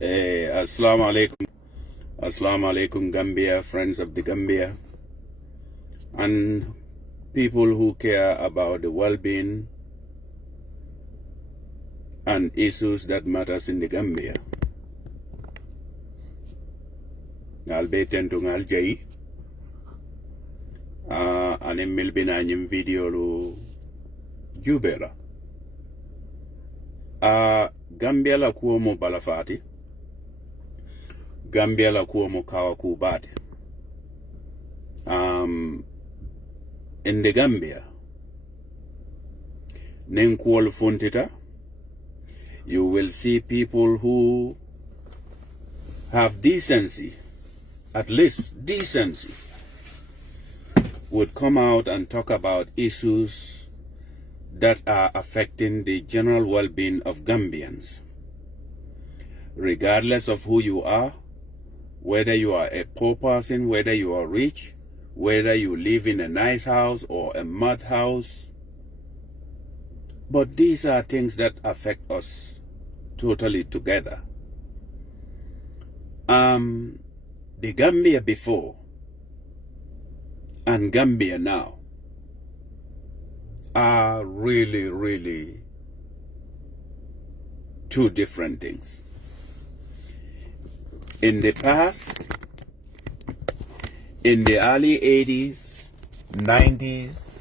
Assalamu alaikum. Assalamu alaikum, Gambia, friends of the Gambia, and people who care about the well-being and issues that matters in the Gambia. Ngal be tentu ngal jai anem milbina nyim video lu jubela Gambia la kuomo balafati, Gambia la kuomo kawakubati. In the Gambia, Nenkuol Funtita, you will see people who have decency, at least decency, would come out and talk about issues that are affecting the general well-being of Gambians. Regardless of who you are, whether you are a poor person, whether you are rich, whether you live in a nice house or a mud house. But these are things that affect us totally together. The Gambia before and Gambia now are really two different things. In the past, in the early 80s, 90s,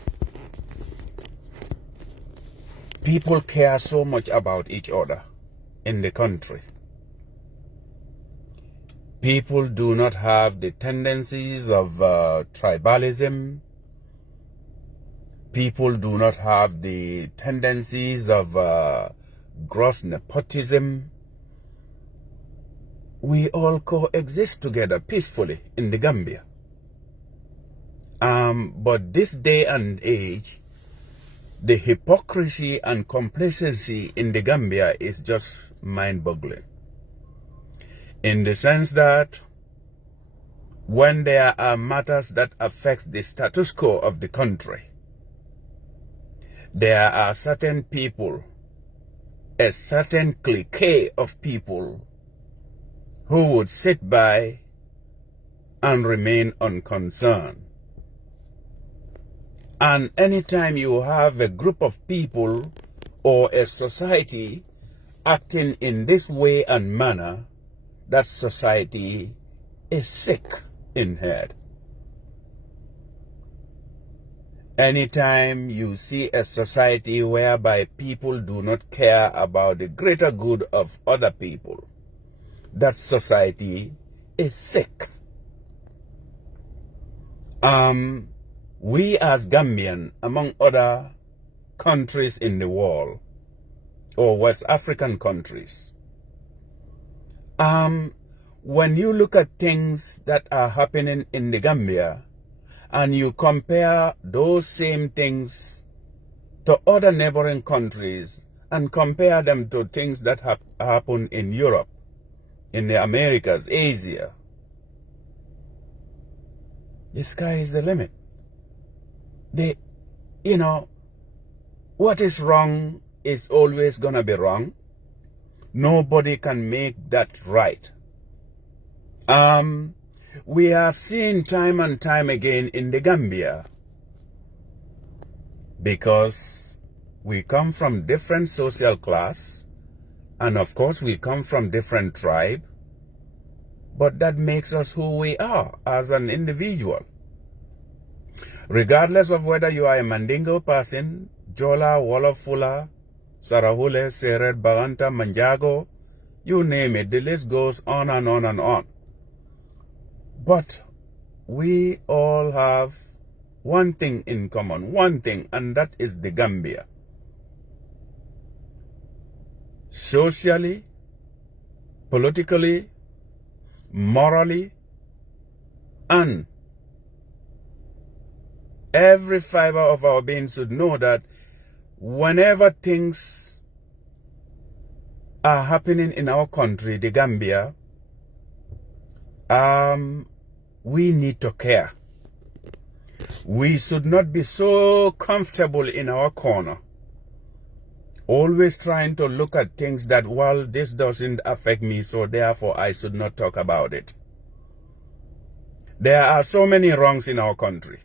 people care so much about each other in the country. People do not have the tendencies of tribalism. People do not have the tendencies of gross nepotism. We all coexist together peacefully in the Gambia. But this day and age, the hypocrisy and complacency in the Gambia is just mind-boggling. In the sense that when there are matters that affect the status quo of the country, there are certain people, a certain clique of people who would sit by and remain unconcerned. And anytime you have a group of people or a society acting in this way and manner, that society is sick in head. Anytime you see a society whereby people do not care about the greater good of other people, that society is sick. We as Gambian, among other countries in the world, or West African countries, when you look at things that are happening in the Gambia, and you compare those same things to other neighboring countries, and compare them to things that have happened in Europe, in the Americas, Asia, the sky is the limit. What is wrong is always gonna be wrong. Nobody can make that right. We have seen time and time again in the Gambia, because we come from different social class, and of course we come from different tribe, but that makes us who we are as an individual. Regardless of whether you are a Mandingo person, Jola, Wolof, Fula, Sarahule, Seret, Baranta, Manjago, you name it, the list goes on and on and on. But we all have one thing in common, one thing, and that is the Gambia. Socially, politically, morally, and every fiber of our being should know that whenever things are happening in our country, the Gambia, we need to care. We should not be so comfortable in our corner always trying to look at things that, well, this doesn't affect me, so therefore I should not talk about it. There are so many wrongs in our country.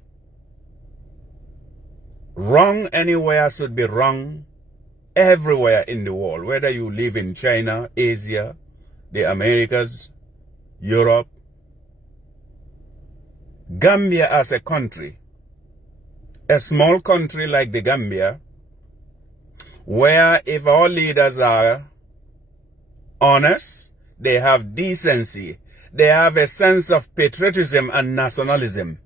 Wrong anywhere should be wrong everywhere in the world, whether you live in China, Asia, the Americas, Europe. Gambia as a country, a small country like the Gambia, where if our leaders are honest, they have decency, they have a sense of patriotism and nationalism,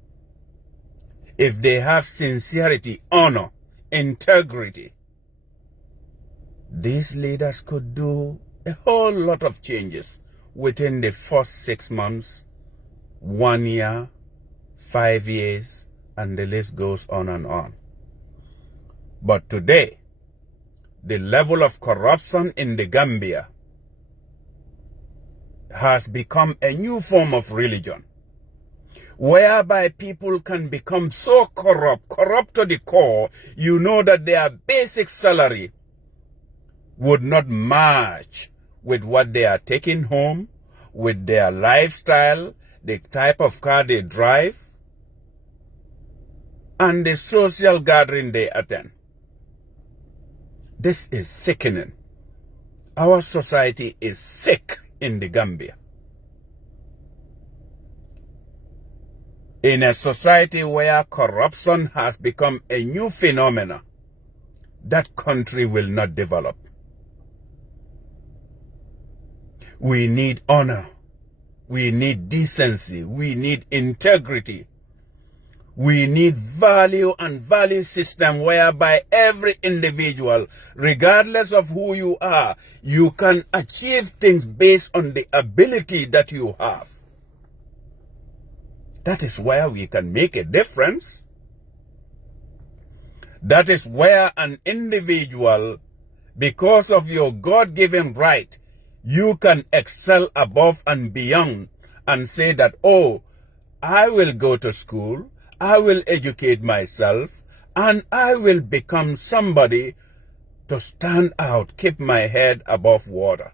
if they have sincerity, honor, integrity, these leaders could do a whole lot of changes within the first 6 months, 1 year, 5 years, and the list goes on and on. But today, the level of corruption in the Gambia has become a new form of religion, whereby people can become so corrupt to the core, you know that their basic salary would not match with what they are taking home, with their lifestyle, the type of car they drive, and the social gathering they attend. This is sickening. Our society is sick in the Gambia. In a society where corruption has become a new phenomenon, that country will not develop. We need honor. We need decency. We need integrity. We need value and value system whereby every individual, regardless of who you are, you can achieve things based on the ability that you have. That is where we can make a difference. That is where an individual, because of your God-given right, you can excel above and beyond and say that, oh, I will go to school, I will educate myself, and I will become somebody to stand out, keep my head above water.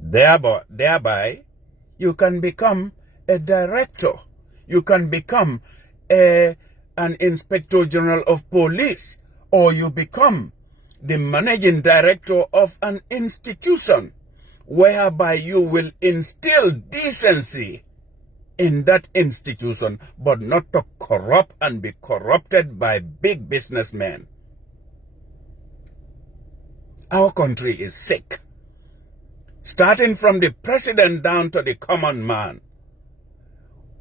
Thereby, you can become a director. You can become an inspector general of police, or you become the managing director of an institution, whereby you will instill decency in that institution, but not to corrupt and be corrupted by big businessmen. Our country is sick. Starting from the president down to the common man.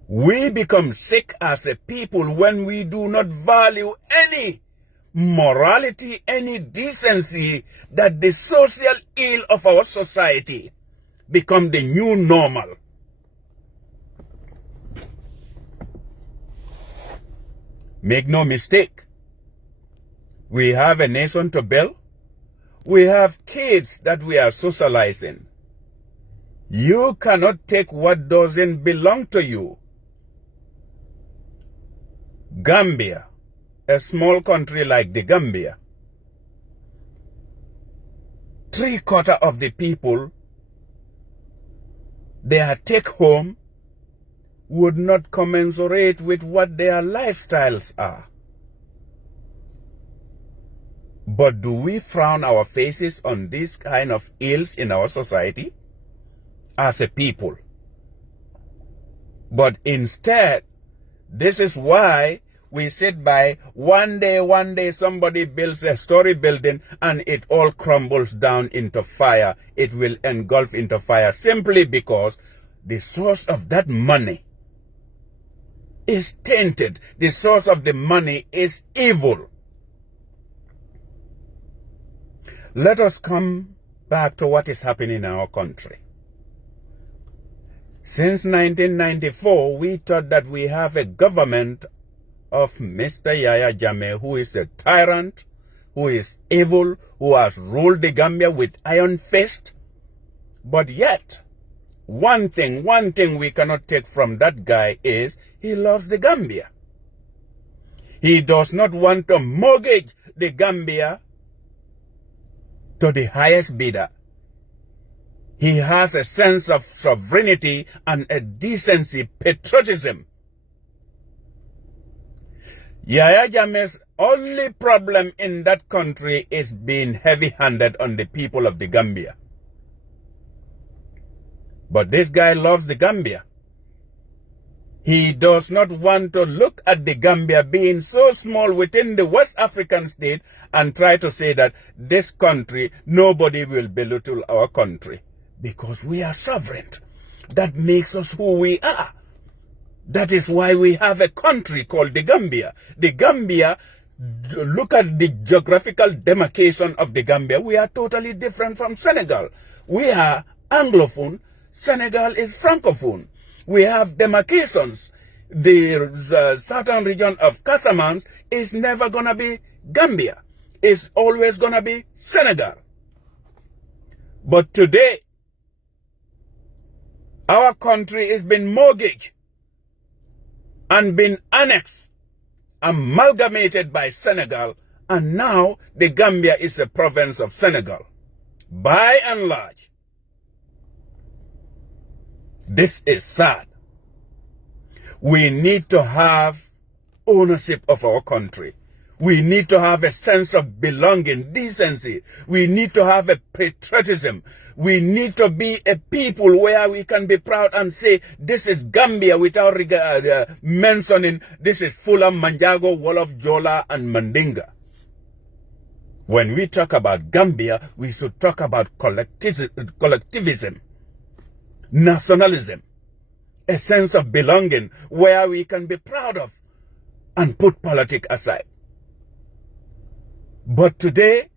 We become sick as a people when we do not value any morality, any decency, that the social ill of our society become the new normal. Make no mistake, we have a nation to build. We have kids that we are socializing. You cannot take what doesn't belong to you. Gambia, a small country like the Gambia, 3/4 of the people, their take home would not commensurate with what their lifestyles are. But do we frown our faces on these kind of ills in our society as a people? But instead, this is why we sit by, one day somebody builds a story building and it all crumbles down into fire. It will engulf into fire simply because the source of that money is tainted. The source of the money is evil. Let us come back to what is happening in our country. Since 1994, we thought that we have a government of Mr. Yaya Jammeh, who is a tyrant, who is evil, who has ruled the Gambia with iron fist. But yet, one thing we cannot take from that guy is he loves the Gambia. He does not want to mortgage the Gambia to the highest bidder. He has a sense of sovereignty and a decency, patriotism. Yahya Jammeh's only problem in that country is being heavy-handed on the people of the Gambia. But this guy loves the Gambia. He does not want to look at the Gambia being so small within the West African state and try to say that this country, nobody will belittle our country. Because we are sovereign. That makes us who we are. That is why we have a country called the Gambia. The Gambia, look at the geographical demarcation of the Gambia. We are totally different from Senegal. We are Anglophone. Senegal is Francophone. We have demarcations. The southern region of Casamance is never going to be Gambia. It's always going to be Senegal. But today, our country has been mortgaged and been annexed, amalgamated by Senegal, and now the Gambia is a province of Senegal. By and large, this is sad. We need to have ownership of our country. We need to have a sense of belonging, decency. We need to have a patriotism. We need to be a people where we can be proud and say, this is Gambia without mentioning this is Fulham, Manjago, Wolof, Jola, and Mandinga. When we talk about Gambia, we should talk about collectivism, nationalism, a sense of belonging where we can be proud of and put politics aside. But today,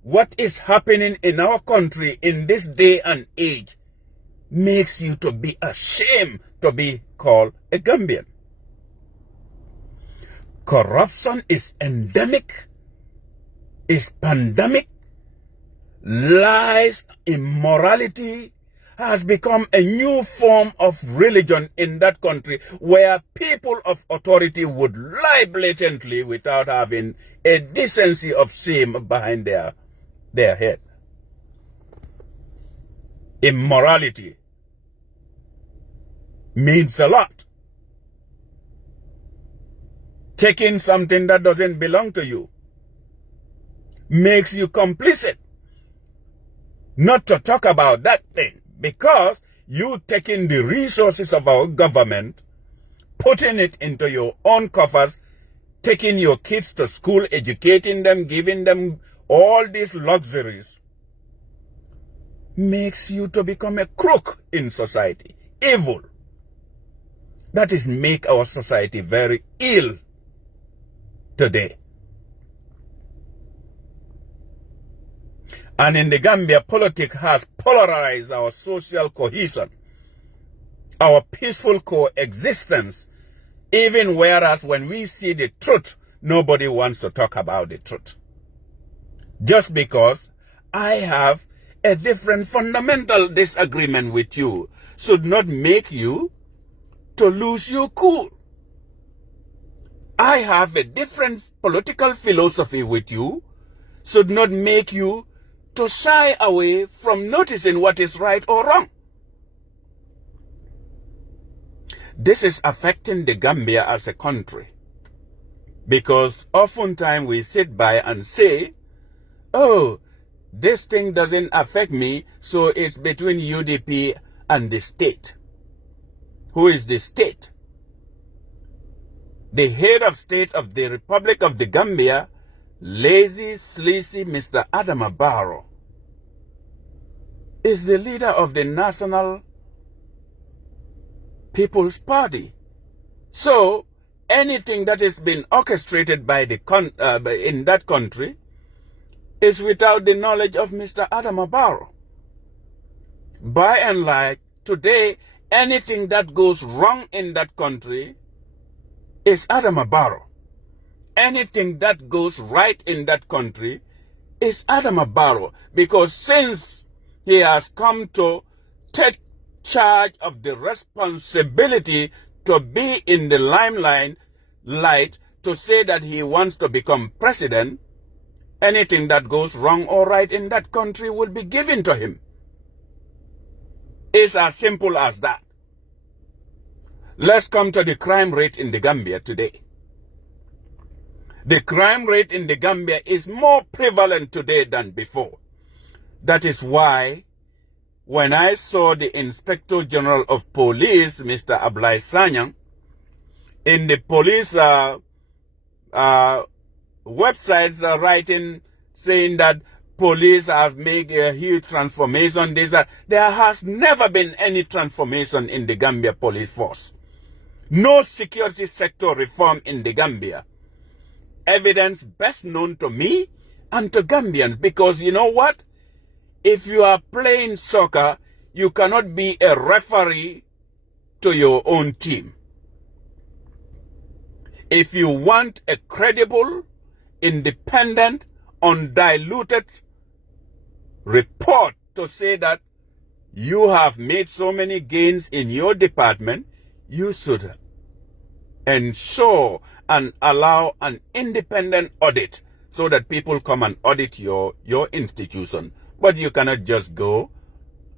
what is happening in our country in this day and age makes you to be ashamed to be called a Gambian. Corruption is endemic, is pandemic. Lies, immorality has become a new form of religion in that country where people of authority would lie blatantly without having a decency of shame behind their head. Immorality means a lot. Taking something that doesn't belong to you makes you complicit. Not to talk about that thing, because you taking the resources of our government, putting it into your own coffers, taking your kids to school, educating them, giving them all these luxuries, makes you to become a crook in society, evil. That is make our society very ill today. And in the Gambia, politics has polarized our social cohesion, our peaceful coexistence, even whereas when we see the truth, nobody wants to talk about the truth. Just because I have a different fundamental disagreement with you should not make you to lose your cool. I have a different political philosophy with you should not make you to shy away from noticing what is right or wrong. This is affecting the Gambia as a country, because oftentimes we sit by and say, oh, this thing doesn't affect me, so it's between UDP and the state. Who is the state? The head of state of the Republic of the Gambia, lazy, sleazy Mr. Adama Barrow, is the leader of the National People's Party. So anything that has been orchestrated by the in that country is without the knowledge of Mr. Adama Barrow. By and large, today, anything that goes wrong in that country is Adama Barrow. Anything that goes right in that country is Adama Barrow, because since he has come to take charge of the responsibility to be in the limelight, to say that he wants to become president, anything that goes wrong or right in that country will be given to him. It's as simple as that. Let's come to the crime rate in the Gambia today. The crime rate in the Gambia is more prevalent today than before. That is why when I saw the Inspector General of Police, Mr. Ablai Sanyang, in the police websites writing, saying that police have made a huge transformation, there has never been any transformation in the Gambia police force. No security sector reform in the Gambia. Evidence best known to me and to Gambians, because you know what? If you are playing soccer, you cannot be a referee to your own team. If you want a credible, independent, undiluted report to say that you have made so many gains in your department, you should ensure and allow an independent audit so that people come and audit your institution. But you cannot just go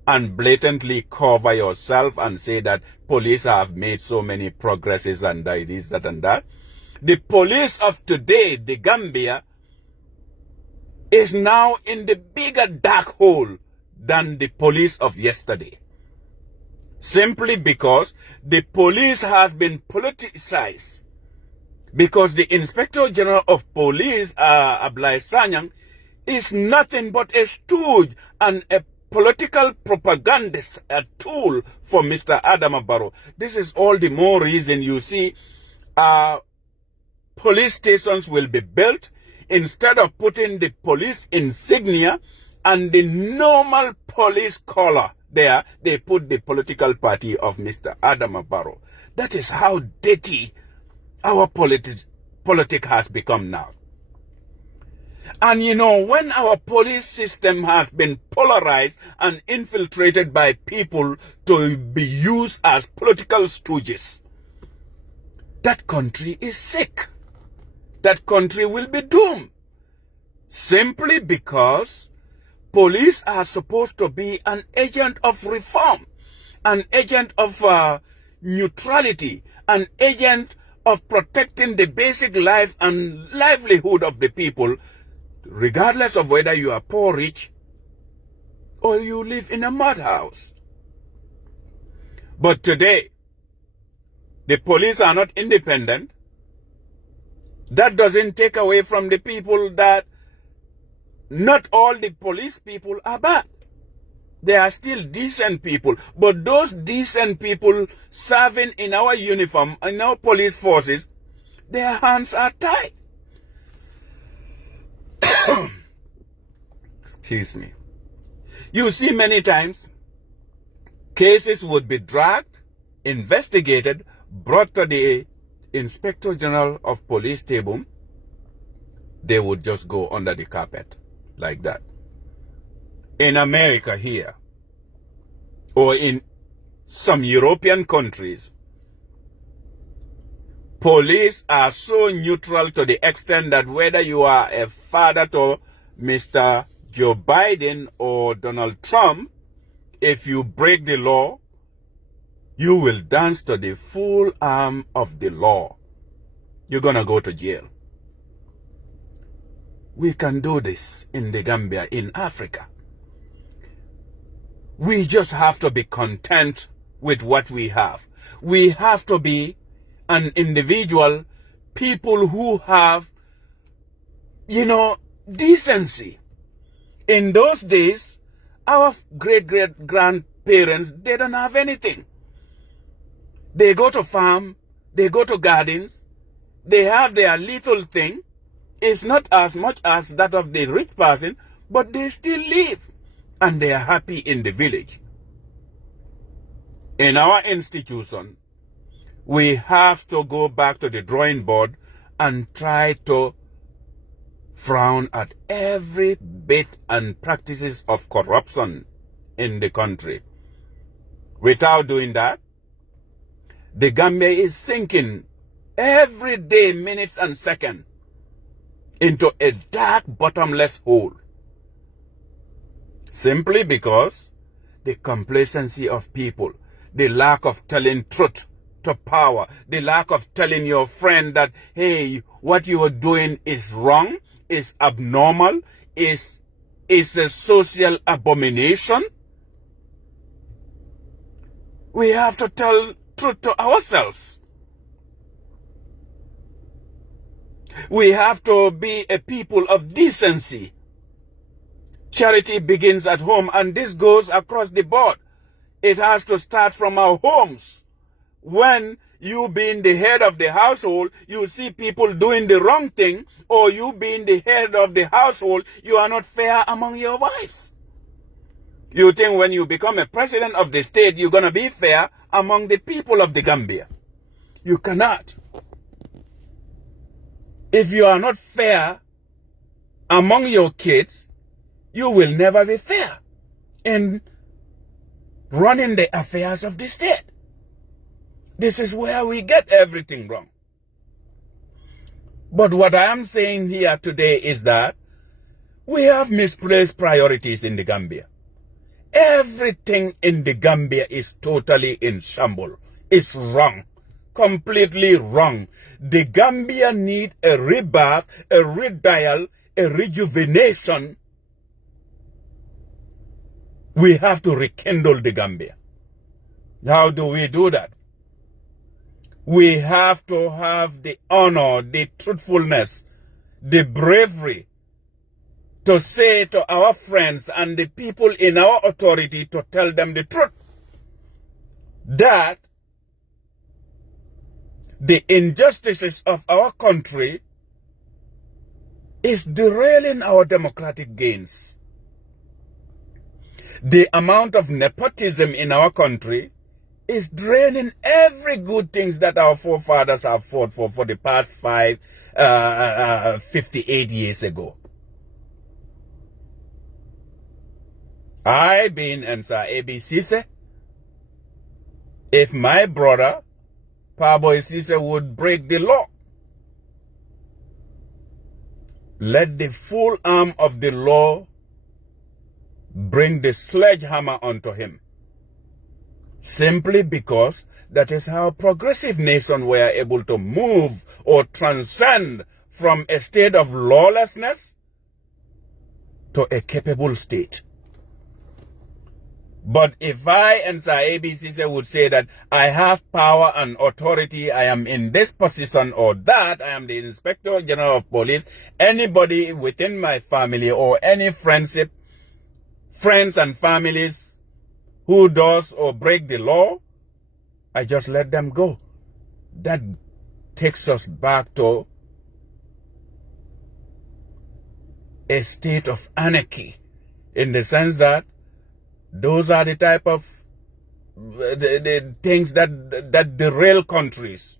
and blatantly cover yourself and say that police have made so many progresses and this, that, and that. The police of today, the Gambia, is now in the bigger dark hole than the police of yesterday. Simply because the police has been politicized. Because the Inspector General of Police, Ablai Sanyang, is nothing but a stooge and a political propagandist, a tool for Mr. Adama Barrow. This is all the more reason you see police stations will be built. Instead of putting the police insignia and the normal police color there, they put the political party of Mr. Adama Barrow. That is how dirty our politics has become now. And you know, when our police system has been polarized and infiltrated by people to be used as political stooges, that country is sick. That country will be doomed. Simply because police are supposed to be an agent of reform, an agent of neutrality, an agent of protecting the basic life and livelihood of the people, regardless of whether you are poor, rich, or you live in a mud house. But today, the police are not independent. That doesn't take away from the people that not all the police people are bad. They are still decent people. But those decent people serving in our uniform, in our police forces, their hands are tied. Excuse me. You see many times, cases would be dragged, investigated, brought to the Inspector General of Police table. They would just go under the carpet like that. In America here, or in some European countries, police are so neutral to the extent that whether you are a father to Mr. Joe Biden or Donald Trump, if you break the law, you will dance to the full arm of the law. You're gonna go to jail. We can do this in the Gambia, in Africa. We just have to be content with what we have. We have to be an individual, people who have, decency. In those days, our great-great-grandparents, they don't have anything. They go to farm, they go to gardens, they have their little thing. It's not as much as that of the rich person, but they still live. And they are happy in the village. In our institution, we have to go back to the drawing board and try to frown at every bit and practices of corruption in the country. Without doing that, the Gambia is sinking every day, minutes and seconds. into a dark, bottomless hole. Simply because the complacency of people, the lack of telling truth to power, the lack of telling your friend that, hey, what you are doing is wrong, is abnormal, is a social abomination. We have to tell truth to ourselves. We have to be a people of decency. Charity begins at home, and this goes across the board. It has to start from our homes. When you being the head of the household, you see people doing the wrong thing, or you being the head of the household, you are not fair among your wives. You think when you become a president of the state, you're going to be fair among the people of the Gambia. You cannot. If you are not fair among your kids, you will never be fair in running the affairs of the state. This is where we get everything wrong. But what I am saying here today is that we have misplaced priorities in the Gambia. Everything in the Gambia is totally in shambles. It's wrong. Completely wrong. The Gambia need a rebirth, a redial, a rejuvenation. We have to rekindle the Gambia. How do we do that? We have to have the honor, the truthfulness, the bravery to say to our friends and the people in our authority, to tell them the truth, that the injustices of our country is derailing our democratic gains. The amount of nepotism in our country is draining every good things that our forefathers have fought for the past 58 years ago. I, being Ensa Ceesay, if my brother, Parboy Ceesay, would break the law, let the full arm of the law bring the sledgehammer onto him. Simply because that is how progressive nations were able to move or transcend from a state of lawlessness to a capable state. But if I, Ensa Ceesay, would say that I have power and authority, I am in this position or that, I am the Inspector General of Police, anybody within my family or any friends and families who does or break the law, I just let them go. That takes us back to a state of anarchy, in the sense that those are the type of the things that derail countries.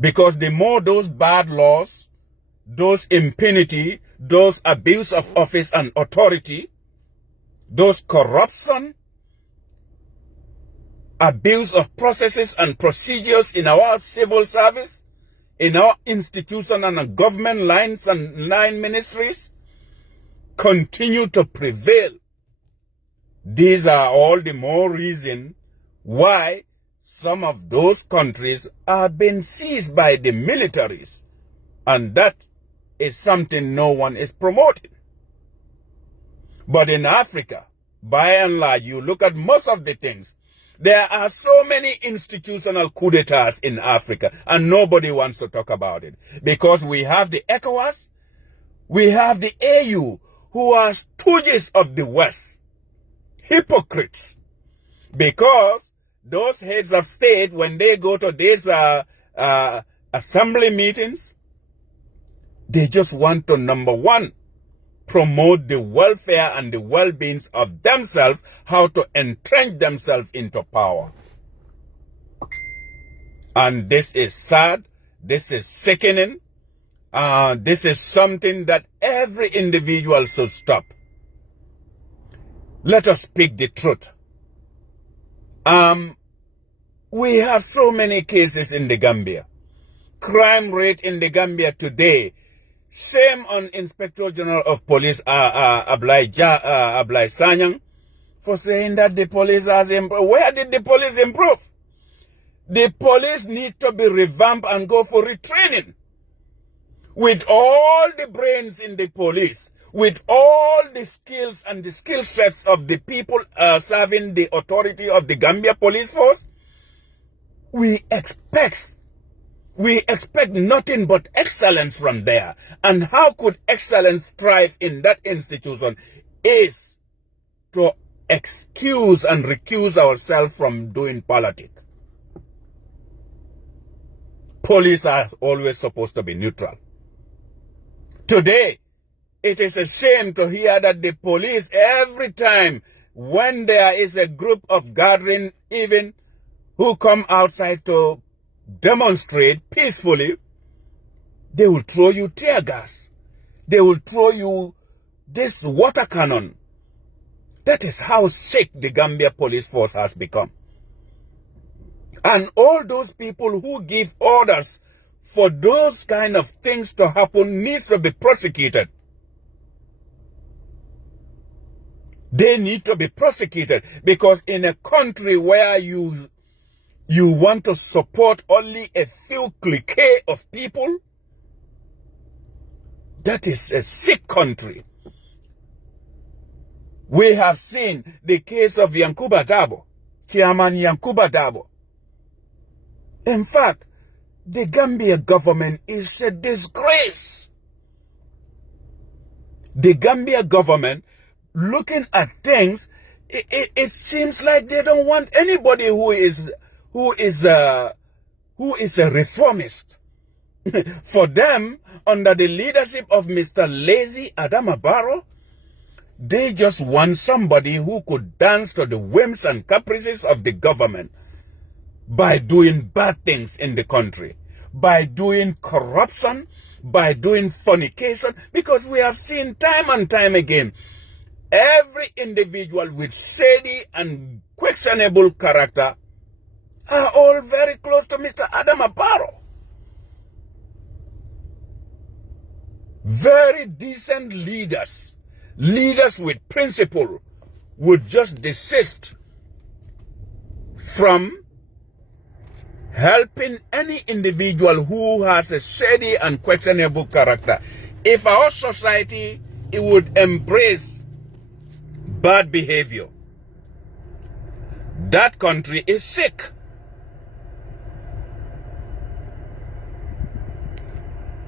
Because the more those bad laws, those impunity, those abuse of office and authority, those corruption, abuse of processes and procedures in our civil service, in our institution and government lines and line ministries, continue to prevail. These are all the more reason why some of those countries are being seized by the militaries. And that is something no one is promoting. But in Africa, by and large, you look at most of the things, there are so many institutional coup d'etats in Africa, and nobody wants to talk about it. Because we have the ECOWAS, we have the AU, who are stooges of the West. Hypocrites. Because those heads of state, when they go to these assembly meetings, they just want to, number one, promote the welfare and the well-being of themselves, how to entrench themselves into power. And this is sad, this is sickening, this is something that every individual should stop. Let us speak the truth. We have so many cases in the Gambia. Crime rate in the Gambia today Shame on Inspector General of Police Ablai Sanyang for saying that the police has improved. Where did the police improve? The police need to be revamped and go for retraining. With all the brains in the police, with all the skills and the skill sets of the people serving the authority of the Gambia Police Force, we expect nothing but excellence from there. And how could excellence thrive in that institution is to excuse and recuse ourselves from doing politics. Police are always supposed to be neutral. Today, it is a shame to hear that the police, every time when there is a group of gathering, even who come outside to demonstrate peacefully, they will throw you tear gas. They will throw you this water cannon. That is how sick the Gambia Police Force has become. And all those people who give orders for those kind of things to happen needs to be prosecuted. They need to be prosecuted, because in a country where you want to support only a few clique of people, that is a sick country. We have seen the case of Yankuba Dabo, Chairman Yankuba Dabo. In fact, the Gambia government is a disgrace. The Gambia government, looking at things, it seems like they don't want anybody who is a reformist. For them, under the leadership of Mr. Lazy Adama Barrow, they just want somebody who could dance to the whims and caprices of the government by doing bad things in the country, by doing corruption, by doing fornication, because we have seen time and time again, every individual with shady and questionable character are all very close to Mr. Adama Barrow. Very decent leaders, leaders with principle, would just desist from helping any individual who has a shady and questionable character. If our society, it would embrace bad behavior, that country is sick.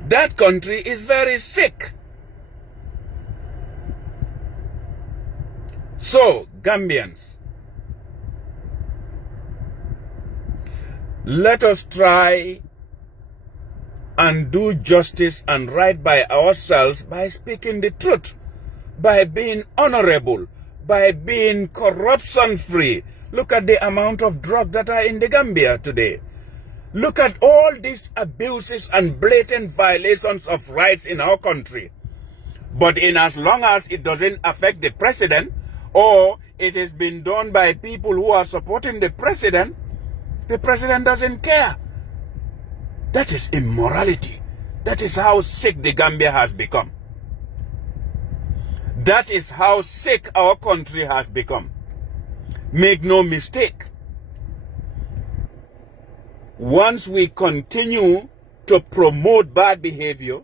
That country is very sick. So, Gambians, let us try and do justice and right by ourselves by speaking the truth, by being honorable, by being corruption-free. Look at the amount of drugs that are in the Gambia today. Look at all these abuses and blatant violations of rights in our country. But in as long as it doesn't affect the president, or it has been done by people who are supporting the president doesn't care. That is immorality. That is how sick the Gambia has become. That is how sick our country has become. Make no mistake. Once we continue to promote bad behavior,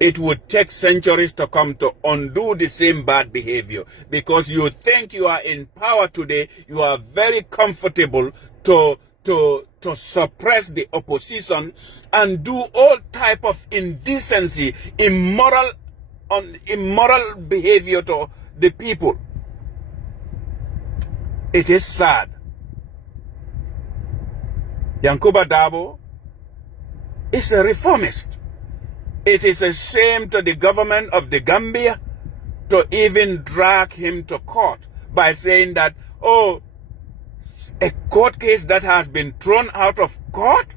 it would take centuries to come to undo the same bad behavior. Because you think you are in power today, you are very comfortable to suppress the opposition and do all type of indecency, immoral behavior to the people. It is sad. Yankuba Dabo is a reformist. It is a shame to the government of the Gambia to even drag him to court by saying that, oh, a court case that has been thrown out of court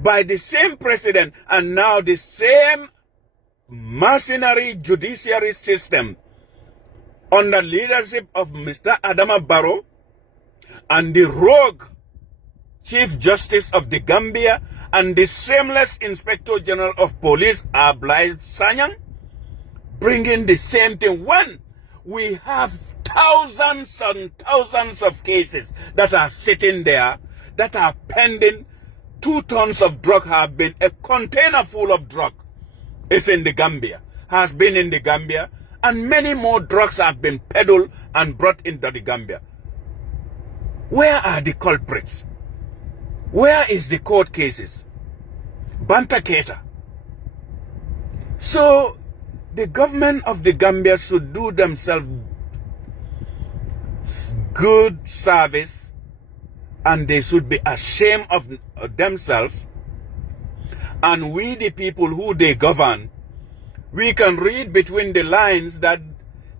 by the same president, and now the same mercenary judiciary system under leadership of Mr. Adama Barrow and the rogue Chief Justice of the Gambia and the shameless Inspector General of Police, Ablai Sanyang, bringing the same thing when we have thousands and thousands of cases that are sitting there, that are pending. 2 tons of drug have been, a container full of drug is in the Gambia, has been in the Gambia, and many more drugs have been peddled and brought into the Gambia. Where are the culprits? Where is the court cases? Banta Keita. So the government of the Gambia should do themselves good service, and they should be ashamed of themselves. And we, the people who they govern, we can read between the lines that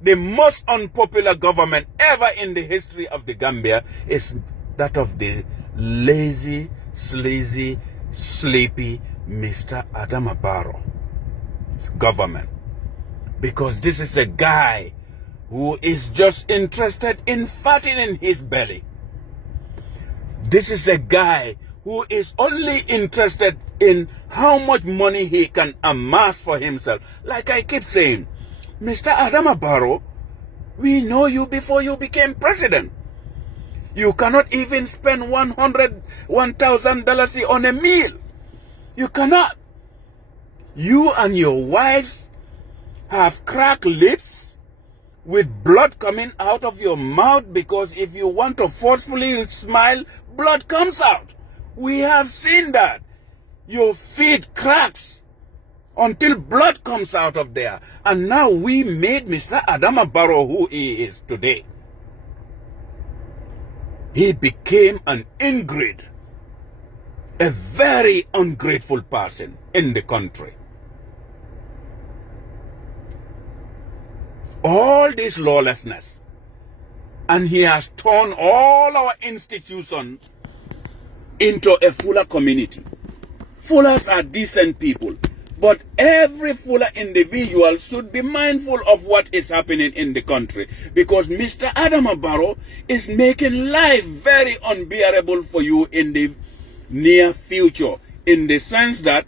the most unpopular government ever in the history of the Gambia is that of the lazy, sleazy, sleepy Mr. Adama Barrow's government. Because this is a guy who is just interested in fattening his belly. This is a guy who is only interested in how much money he can amass for himself. Like I keep saying, Mr. Adama Barrow, we know you before you became president. You cannot even spend $1,000 on a meal. You cannot. You and your wives have cracked lips with blood coming out of your mouth, because if you want to forcefully smile, blood comes out. We have seen that. Your feet cracks until blood comes out of there. And now we made Mr. Adama Barrow who he is today. He became an ingrate, a very ungrateful person in the country. All this lawlessness, and he has turned all our institutions into a Fuller community. Fullers are decent people, but every Fuller individual should be mindful of what is happening in the country, because Mr. Adama Barrow is making life very unbearable for you in the near future, in the sense that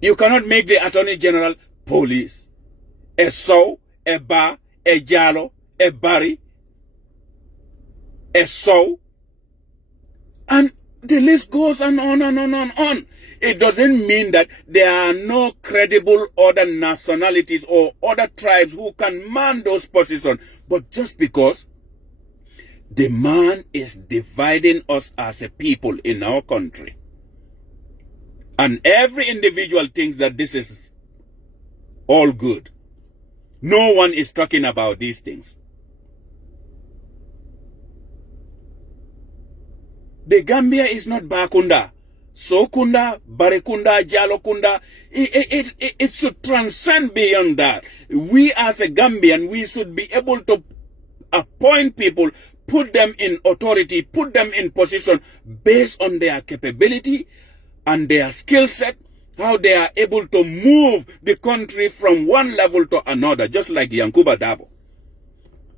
you cannot make the Attorney General police, a sow, a bar, a jalo, a bari, a sow, and the list goes on and on and on. It doesn't mean that there are no credible other nationalities or other tribes who can man those positions, but just because the man is dividing us as a people in our country, and every individual thinks that this is all good. No one is talking about these things. The Gambia is not Bakunda, Sokunda, Barekunda, Jalokunda. It should transcend beyond that. We as a Gambian, we should be able to appoint people, put them in authority, put them in position based on their capability and their skill set, how they are able to move the country from one level to another, just like Yankuba Dabo.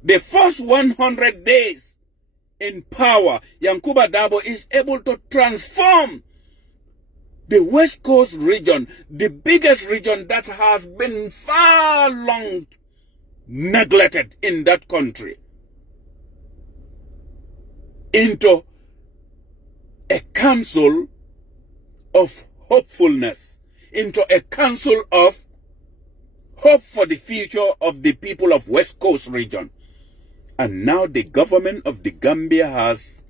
The first 100 days in power, Yankuba Dabo is able to transform the West Coast region, the biggest region that has been far long neglected in that country, into a council of hopefulness, into a council of hope for the future of the people of West Coast region. And now the government of the Gambia has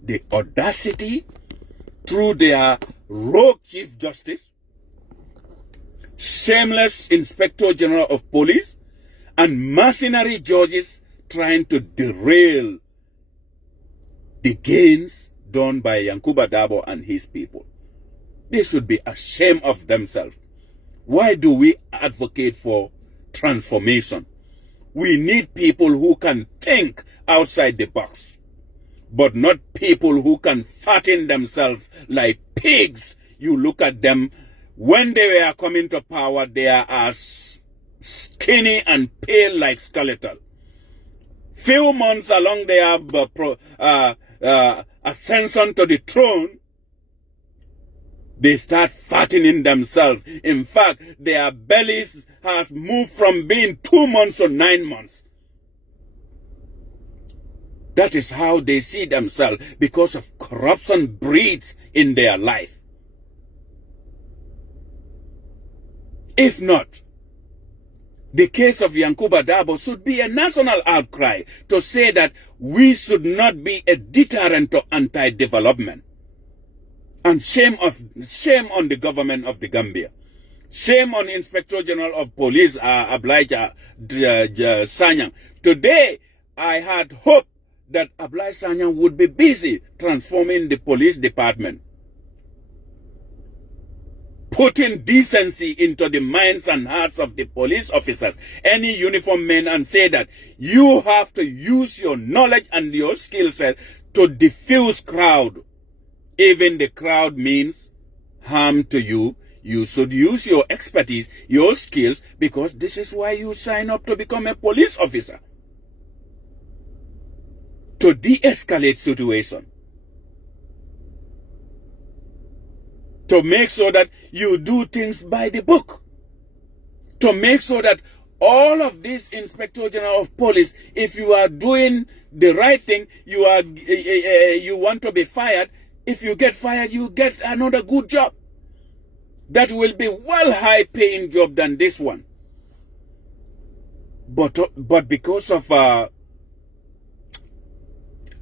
the audacity, through their rogue Chief Justice, shameless Inspector General of Police, and mercenary judges, trying to derail the gains done by Yankuba Dabo and his people. They should be ashamed of themselves. Why do we advocate for transformation? We need people who can think outside the box, but not people who can fatten themselves like pigs. You look at them, when they were coming to power, they are as skinny and pale like skeletal. Few months along their ascension to the throne, they start fattening themselves. In fact, their bellies has moved from being 2 months to 9 months. That is how they see themselves, because of corruption breeds in their life. If not, the case of Yankuba Dabo should be a national outcry to say that we should not be a deterrent to anti-development. And shame on the government of the Gambia. Shame on Inspector General of Police, Ablaye Sanyang. Today, I had hoped that Ablaye Sanyang would be busy transforming the police department, putting decency into the minds and hearts of the police officers, any uniformed men, and say that you have to use your knowledge and your skill set to diffuse crowd. Even the crowd means harm to you. You should use your expertise, your skills, because this is why you sign up to become a police officer. To de-escalate situation. To make sure that you do things by the book. To make sure that all of this Inspector General of Police, if you are doing the right thing, you want to be fired. If you get fired, you get another good job. That will be well high-paying job than this one. But because of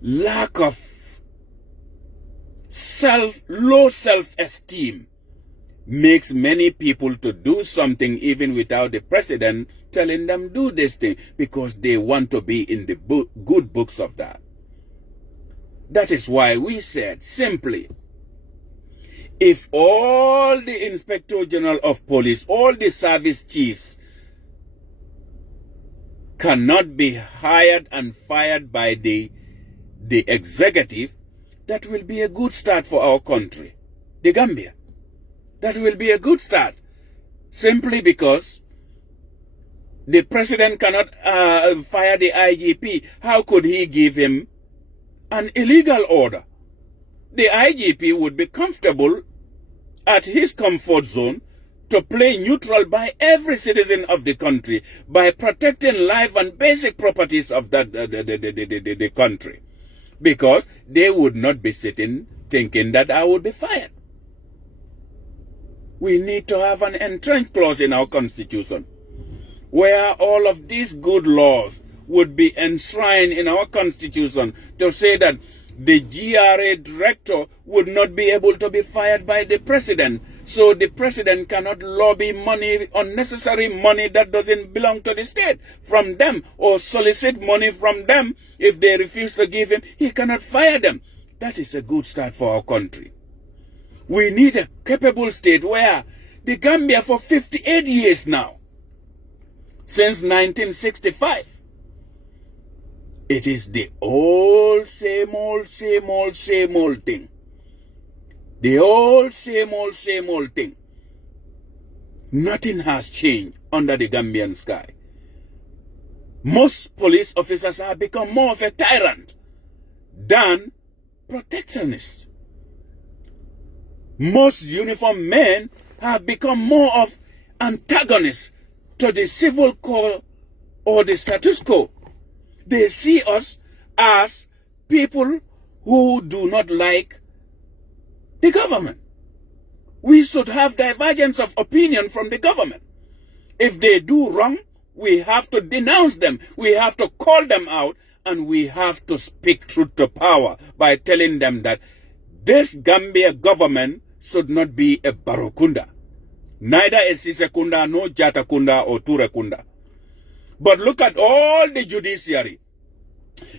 lack of low self-esteem, makes many people to do something even without the president telling them do this thing, because they want to be in the good books of that. That is why we said simply, if all the Inspector General of Police, all the service chiefs cannot be hired and fired by the executive, that will be a good start for our country, the Gambia. That will be a good start. Simply because the president cannot fire the IGP. How could he give him an illegal order? The IGP would be comfortable at his comfort zone to play neutral by every citizen of the country, by protecting life and basic properties of the country, because they would not be sitting thinking that I would be fired. We need to have an entrenched clause in our constitution where all of these good laws would be enshrined in our constitution, to say that the GRA director would not be able to be fired by the president. So the president cannot lobby money, unnecessary money that doesn't belong to the state, from them, or solicit money from them. If they refuse to give him, he cannot fire them. That is a good start for our country. We need a capable state where the Gambia for 58 years now, since 1965, it is the old, same old thing. The old, same old thing. Nothing has changed under the Gambian sky. Most police officers have become more of a tyrant than protectionists. Most uniformed men have become more of antagonists to the civil code or the status quo. They see us as people who do not like the government. We should have divergence of opinion from the government. If they do wrong, we have to denounce them. We have to call them out, and we have to speak truth to power by telling them that this Gambia government should not be a Barokunda. Neither a Sisekunda, no Jatakunda or Turekunda. But look at all the judiciary.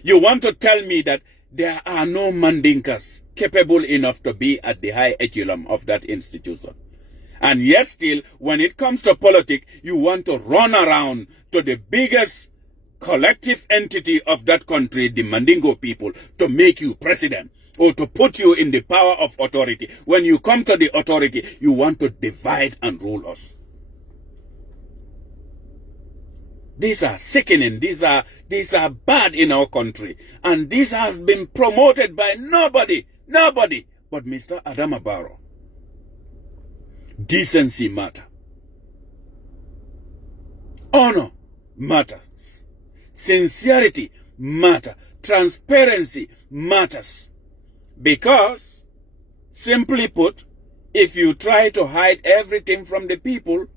You want to tell me that there are no Mandinkas capable enough to be at the high echelon of that institution. And yet still, when it comes to politics, you want to run around to the biggest collective entity of that country, the Mandingo people, to make you president, or to put you in the power of authority. When you come to the authority, you want to divide and rule us. These are sickening. These are bad in our country. And this has been promoted by nobody but Mr. Adama Barrow. Decency matters. Honor matters. Sincerity matters. Transparency matters. Because, simply put, if you try to hide everything from the people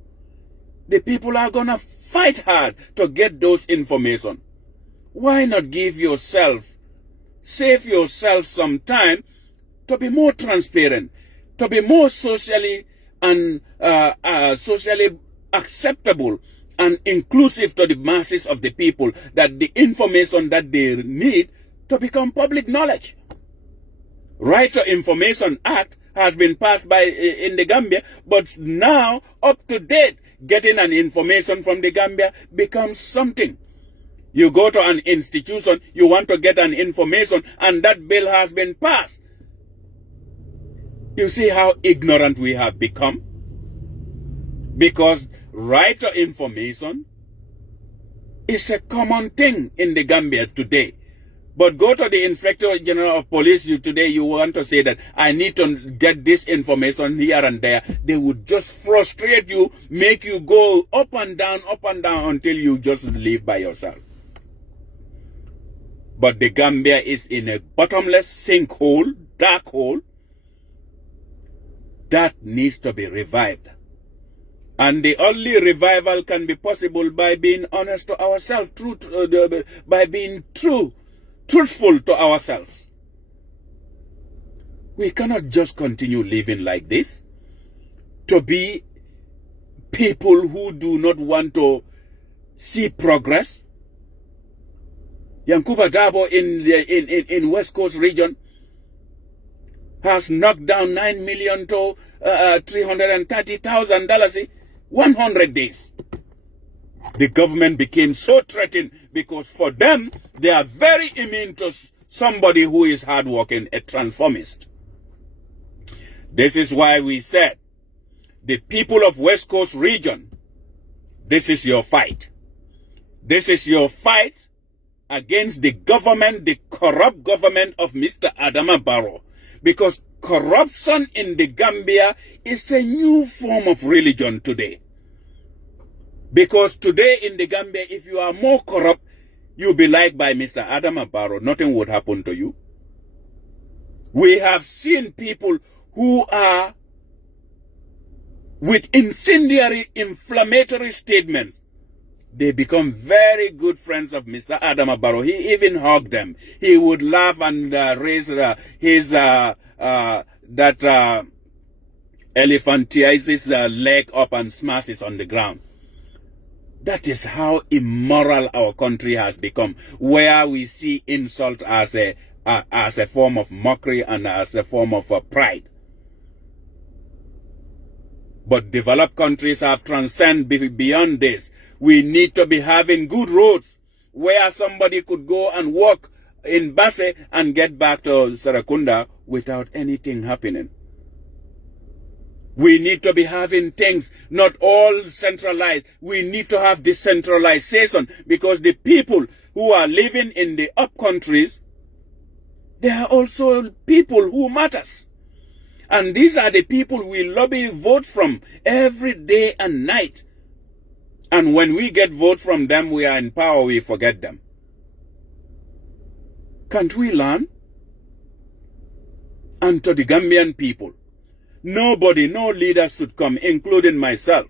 are going to fight hard to get those information. Why not save yourself some time to be more transparent, to be more socially and socially acceptable and inclusive to the masses of the people, that the information that they need to become public knowledge. Right to Information Act has been passed in the Gambia, but now, up to date, getting an information from the Gambia becomes something. You go to an institution, you want to get an information, and that bill has been passed. You see how ignorant we have become? Because right to information is a common thing in the Gambia today. But go to the Inspector General of Police today, you want to say that I need to get this information here and there. They would just frustrate you, make you go up and down until you just live by yourself. But the Gambia is in a bottomless sinkhole, dark hole, that needs to be revived. And the only revival can be possible by being honest to ourselves, by being truthful to ourselves. We cannot just continue living like this, to be people who do not want to see progress. Yankuba Dabo in West Coast region has knocked down $9 million to $330,000 in 100 days. The government became so threatened because for them, they are very immune to somebody who is hardworking, a transformist. This is why we said, the people of West Coast region, this is your fight. This is your fight against the government, the corrupt government of Mr. Adama Barrow. Because corruption in the Gambia is a new form of religion today. Because today in the Gambia, if you are more corrupt, you'll be liked by Mr. Adama Barrow. Nothing would happen to you. We have seen people who are with incendiary, inflammatory statements. They become very good friends of Mr. Adama Barrow. He even hugged them. He would laugh and raise his elephantiasis leg up and smash it on the ground. That is how immoral our country has become, where we see insult as a form of mockery and as a form of pride. But developed countries have transcended beyond this. We need to be having good roads where somebody could go and walk in Basse and get back to Sarakunda without anything happening. We need to be having things not all centralized. We need to have decentralization, because the people who are living in the up countries, they are also people who matters. And these are the people we lobby vote from every day and night. And when we get vote from them, we are in power, we forget them. Can't we learn? And to the Gambian people, nobody, no leader should come, including myself,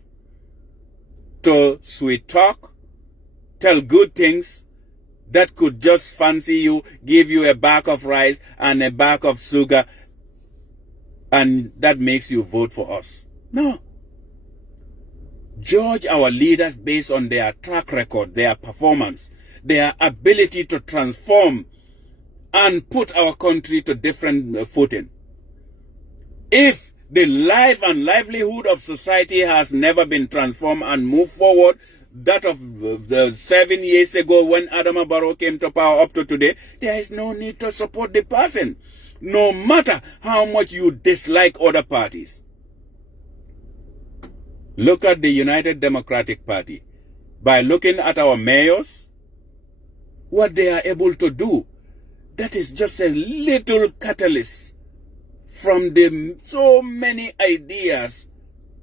to sweet talk, tell good things that could just fancy you, give you a bag of rice and a bag of sugar, and that makes you vote for us. No. Judge our leaders based on their track record, their performance, their ability to transform and put our country to different footing. If the life and livelihood of society has never been transformed and moved forward, that of the 7 years ago when Adama Barrow came to power up to today, there is no need to support the person, no matter how much you dislike other parties. Look at the United Democratic Party. by looking at our mayors, what they are able to do. That is just a little catalyst from the so many ideas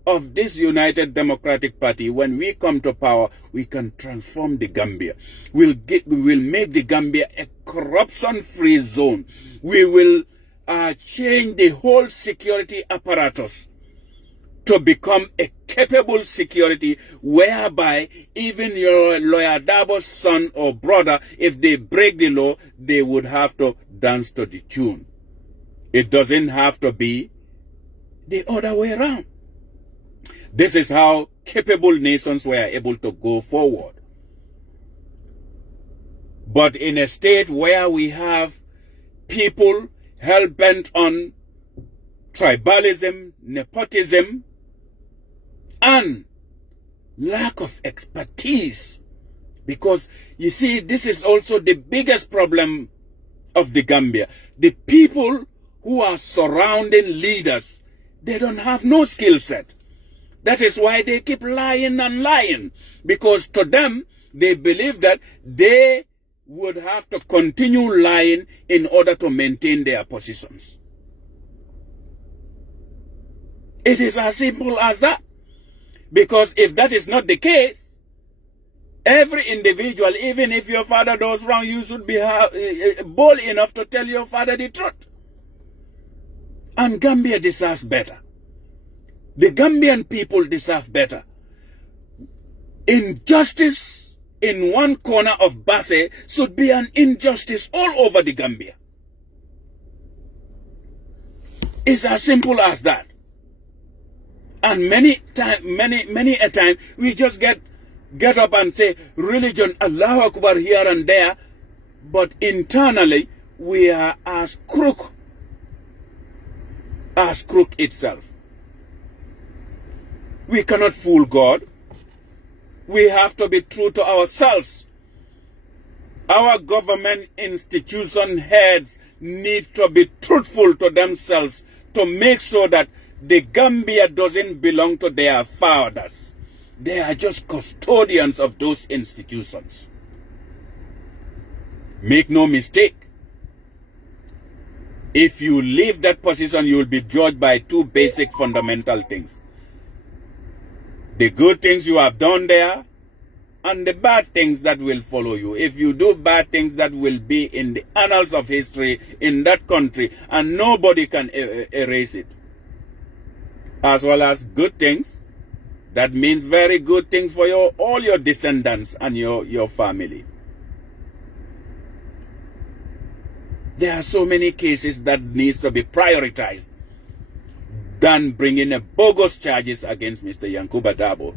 of this United Democratic Party. When we come to power, we can transform the Gambia. We'll make the Gambia a corruption-free zone. We will change the whole security apparatus to become a capable security whereby even your Lawyer Dabo's son or brother, if they break the law, they would have to dance to the tune. It doesn't have to be the other way around. This is how capable nations were able to go forward. But in a state where we have people hell-bent on tribalism, nepotism, and lack of expertise, because you see, this is also the biggest problem of the Gambia. The people who are surrounding leaders, they don't have no skill set. That is why they keep lying and lying, because to them, they believe that they would have to continue lying in order to maintain their positions. It is as simple as that. Because if that is not the case, every individual, even if your father does wrong, you should be bold enough to tell your father the truth. And Gambia deserves better. The Gambian people deserve better. Injustice in one corner of Basse should be an injustice all over the Gambia. It's as simple as that. And many a time we just get up and say religion, Allahu Akbar here and there, but internally we are as crook itself. We cannot fool God. We have to be true to ourselves. Our government institution heads need to be truthful to themselves to make sure that the Gambia doesn't belong to their fathers. They are just custodians of those institutions. Make no mistake. If you leave that position, you will be judged by two basic fundamental things. The good things you have done there, and the bad things that will follow you. If you do bad things, that will be in the annals of history in that country, and nobody can erase it. As well as good things, that means very good things for all your descendants and your family. There are so many cases that needs to be prioritized than bringing a bogus charges against Mr. Yankuba Dabo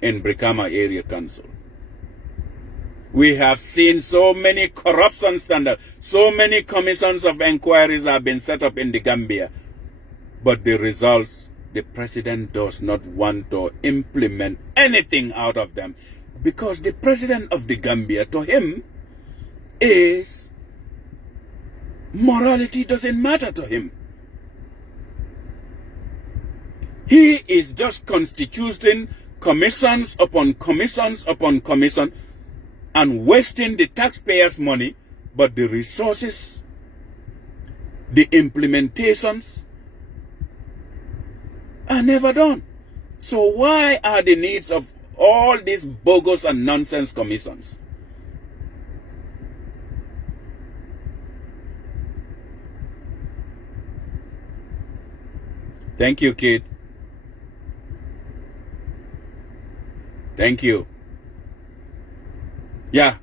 in Brikama Area Council. We have seen so many corruption standards, so many commissions of inquiries have been set up in the Gambia, but the results, the president does not want to implement anything out of them, because the president of the Gambia, to him, is morality doesn't matter to him. He is just constituting commissions upon commissions upon commission and wasting the taxpayers' money, but the resources, the implementations are never done. So why are the needs of all these bogus and nonsense commissions? Thank you, kid. Thank you. Yeah.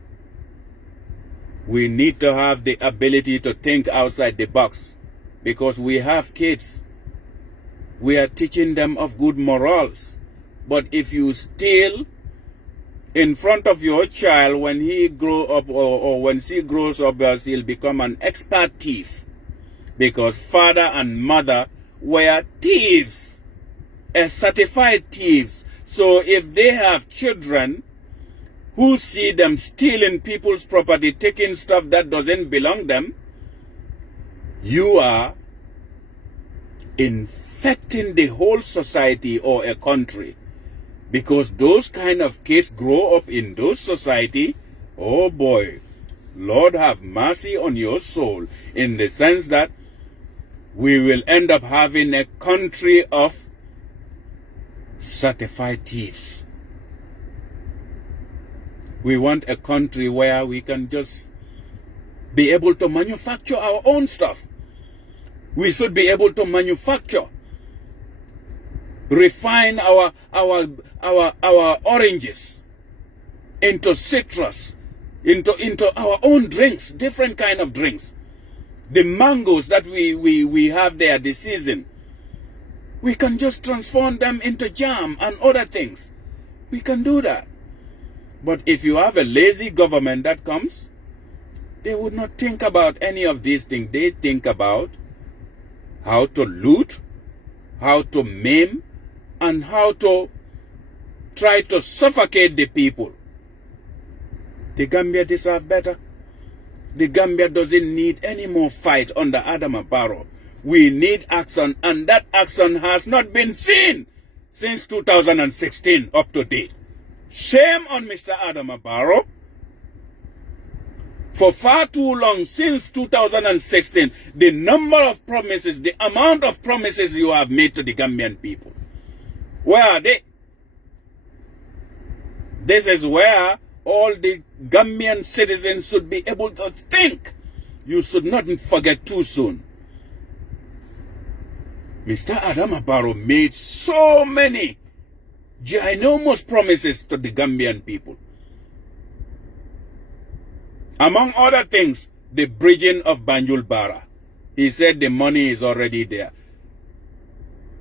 We need to have the ability to think outside the box, because we have kids. We are teaching them of good morals. But if you steal in front of your child, when he grow up or when she grows up, she'll become an expert thief, because father and mother were thieves, certified thieves. So if they have children who see them stealing people's property, taking stuff that doesn't belong them, you are infecting the whole society or a country Because those kind of kids grow up in those society, oh boy, Lord have mercy on your soul, in the sense that we will end up having a country of certified thieves. We want a country where we can just be able to manufacture our own stuff. We should be able to manufacture, refine our oranges into citrus, into our own drinks, different kind of drinks. The mangoes that we have there this season, we can just transform them into jam and other things. We can do that. But if you have a lazy government that comes, they would not think about any of these things. They think about how to loot, how to maim, and how to try to suffocate the people. The Gambia deserves better. The Gambia doesn't need any more fight under Adama Barrow. We need action, and that action has not been seen since 2016 up to date. Shame on Mr. Adama Barrow. For far too long, since 2016, the number of promises, the amount of promises you have made to the Gambian people, where are they? This is where all the Gambian citizens should be able to think. You should not forget too soon. Mr. Adama Barrow made so many ginormous promises to the Gambian people. Among other things, the bridging of Banjul Bara. He said the money is already there.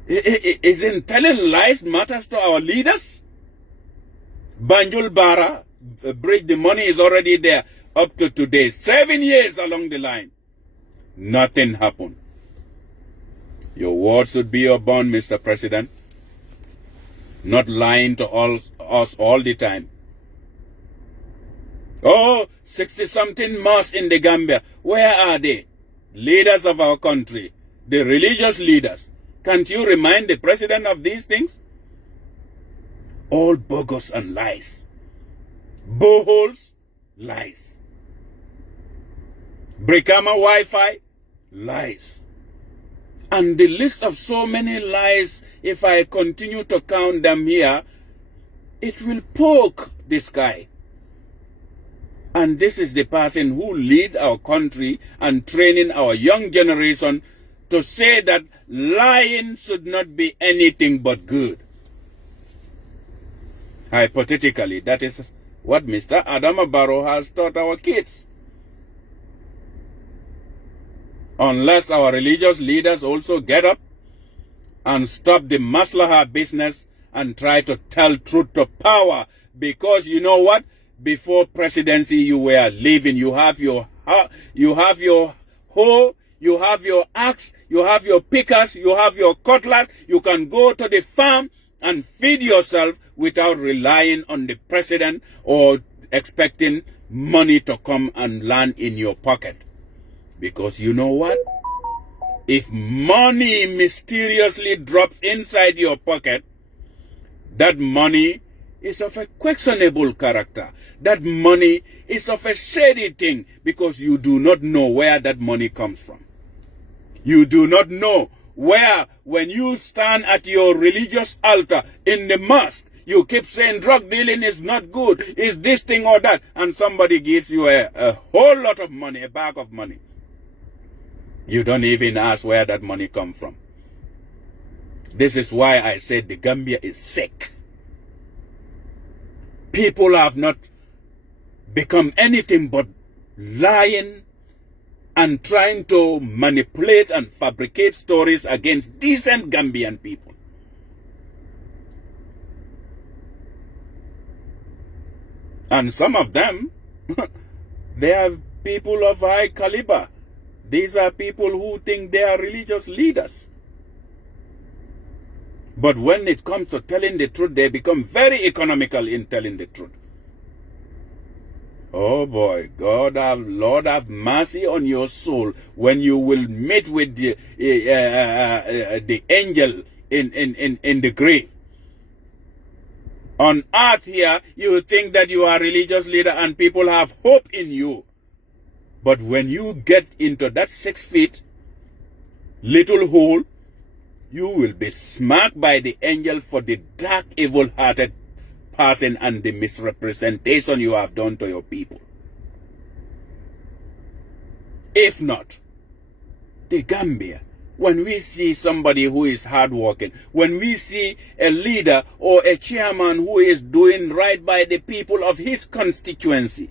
Isn't telling lies matters to our leaders? Banjul Bara bridge, the money is already there up to today. 7 years along the line. Nothing happened. Your word should be your bond, Mr. President. Not lying to us all the time. Oh, 60-something mosques in the Gambia. Where are they? Leaders of our country. The religious leaders. Can't you remind the president of these things? All bogus and lies. Boreholes, lies. Brikama Wi-Fi, lies. And the list of so many lies, if I continue to count them here, it will poke the sky. And this is the person who lead our country and training our young generation to say that lying should not be anything but good. Hypothetically, that is what Mr. Adama Barrow has taught our kids. Unless our religious leaders also get up and stop the maslaha business and try to tell truth to power. Because you know what? Before presidency, you were living. You have your hoe, you have your axe, you have your pickers, you have your cutlass. You can go to the farm and feed yourself without relying on the president or expecting money to come and land in your pocket. Because you know what? If money mysteriously drops inside your pocket, that money is of a questionable character. That money is of a shady thing, because you do not know where that money comes from. You do not know where, when you stand at your religious altar in the mosque, you keep saying drug dealing is not good, is this thing or that, and somebody gives you a whole lot of money, a bag of money. You don't even ask where that money comes from. This is why I said the Gambia is sick. People have not become anything but lying and trying to manipulate and fabricate stories against decent Gambian people. And some of them, they are people of high caliber. These are people who think they are religious leaders. But when it comes to telling the truth, they become very economical in telling the truth. Oh boy, Lord have mercy on your soul when you will meet with the angel in the grave. On earth here, you think that you are a religious leader and people have hope in you. But when you get into that 6 feet little hole, you will be smacked by the angel for the dark, evil-hearted person and the misrepresentation you have done to your people. If not, the Gambia, when we see somebody who is hardworking, when we see a leader or a chairman who is doing right by the people of his constituency,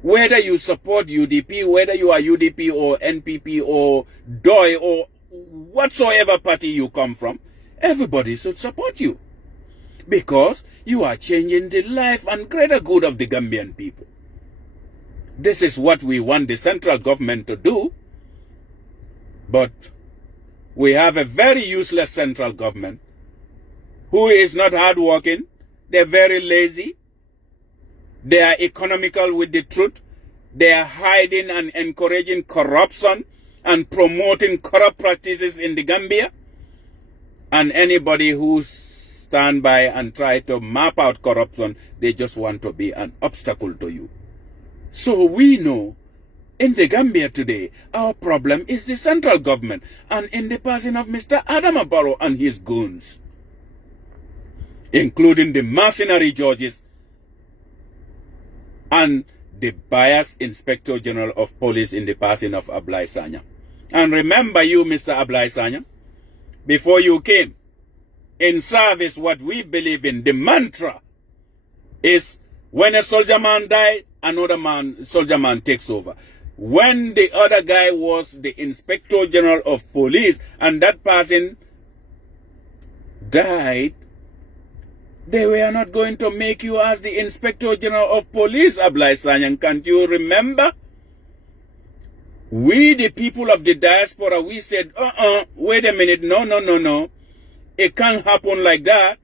whether you support UDP, whether you are UDP or NPP or DOI or whatsoever party you come from, everybody should support you. Because you are changing the life and greater good of the Gambian people. This is what we want the central government to do. But we have a very useless central government who is not hardworking. They're very lazy. They are economical with the truth. They are hiding and encouraging corruption and promoting corrupt practices in the Gambia. And anybody who stand by and try to map out corruption, they just want to be an obstacle to you. So we know in the Gambia today, our problem is the central government and in the person of Mr. Adama Barrow and his goons, including the mercenary judges and the biased Inspector General of Police in the person of Ablai Sanya. And remember you, Mr. Ablai Sanya, before you came, in service, what we believe in, the mantra is when a soldier man dies, another soldier man takes over. When the other guy was the Inspector General of Police and that person died, they were not going to make you as the Inspector General of Police, Ablai Sanyang. Can't you remember? We, the people of the diaspora, we said, wait a minute, no. It can't happen like that.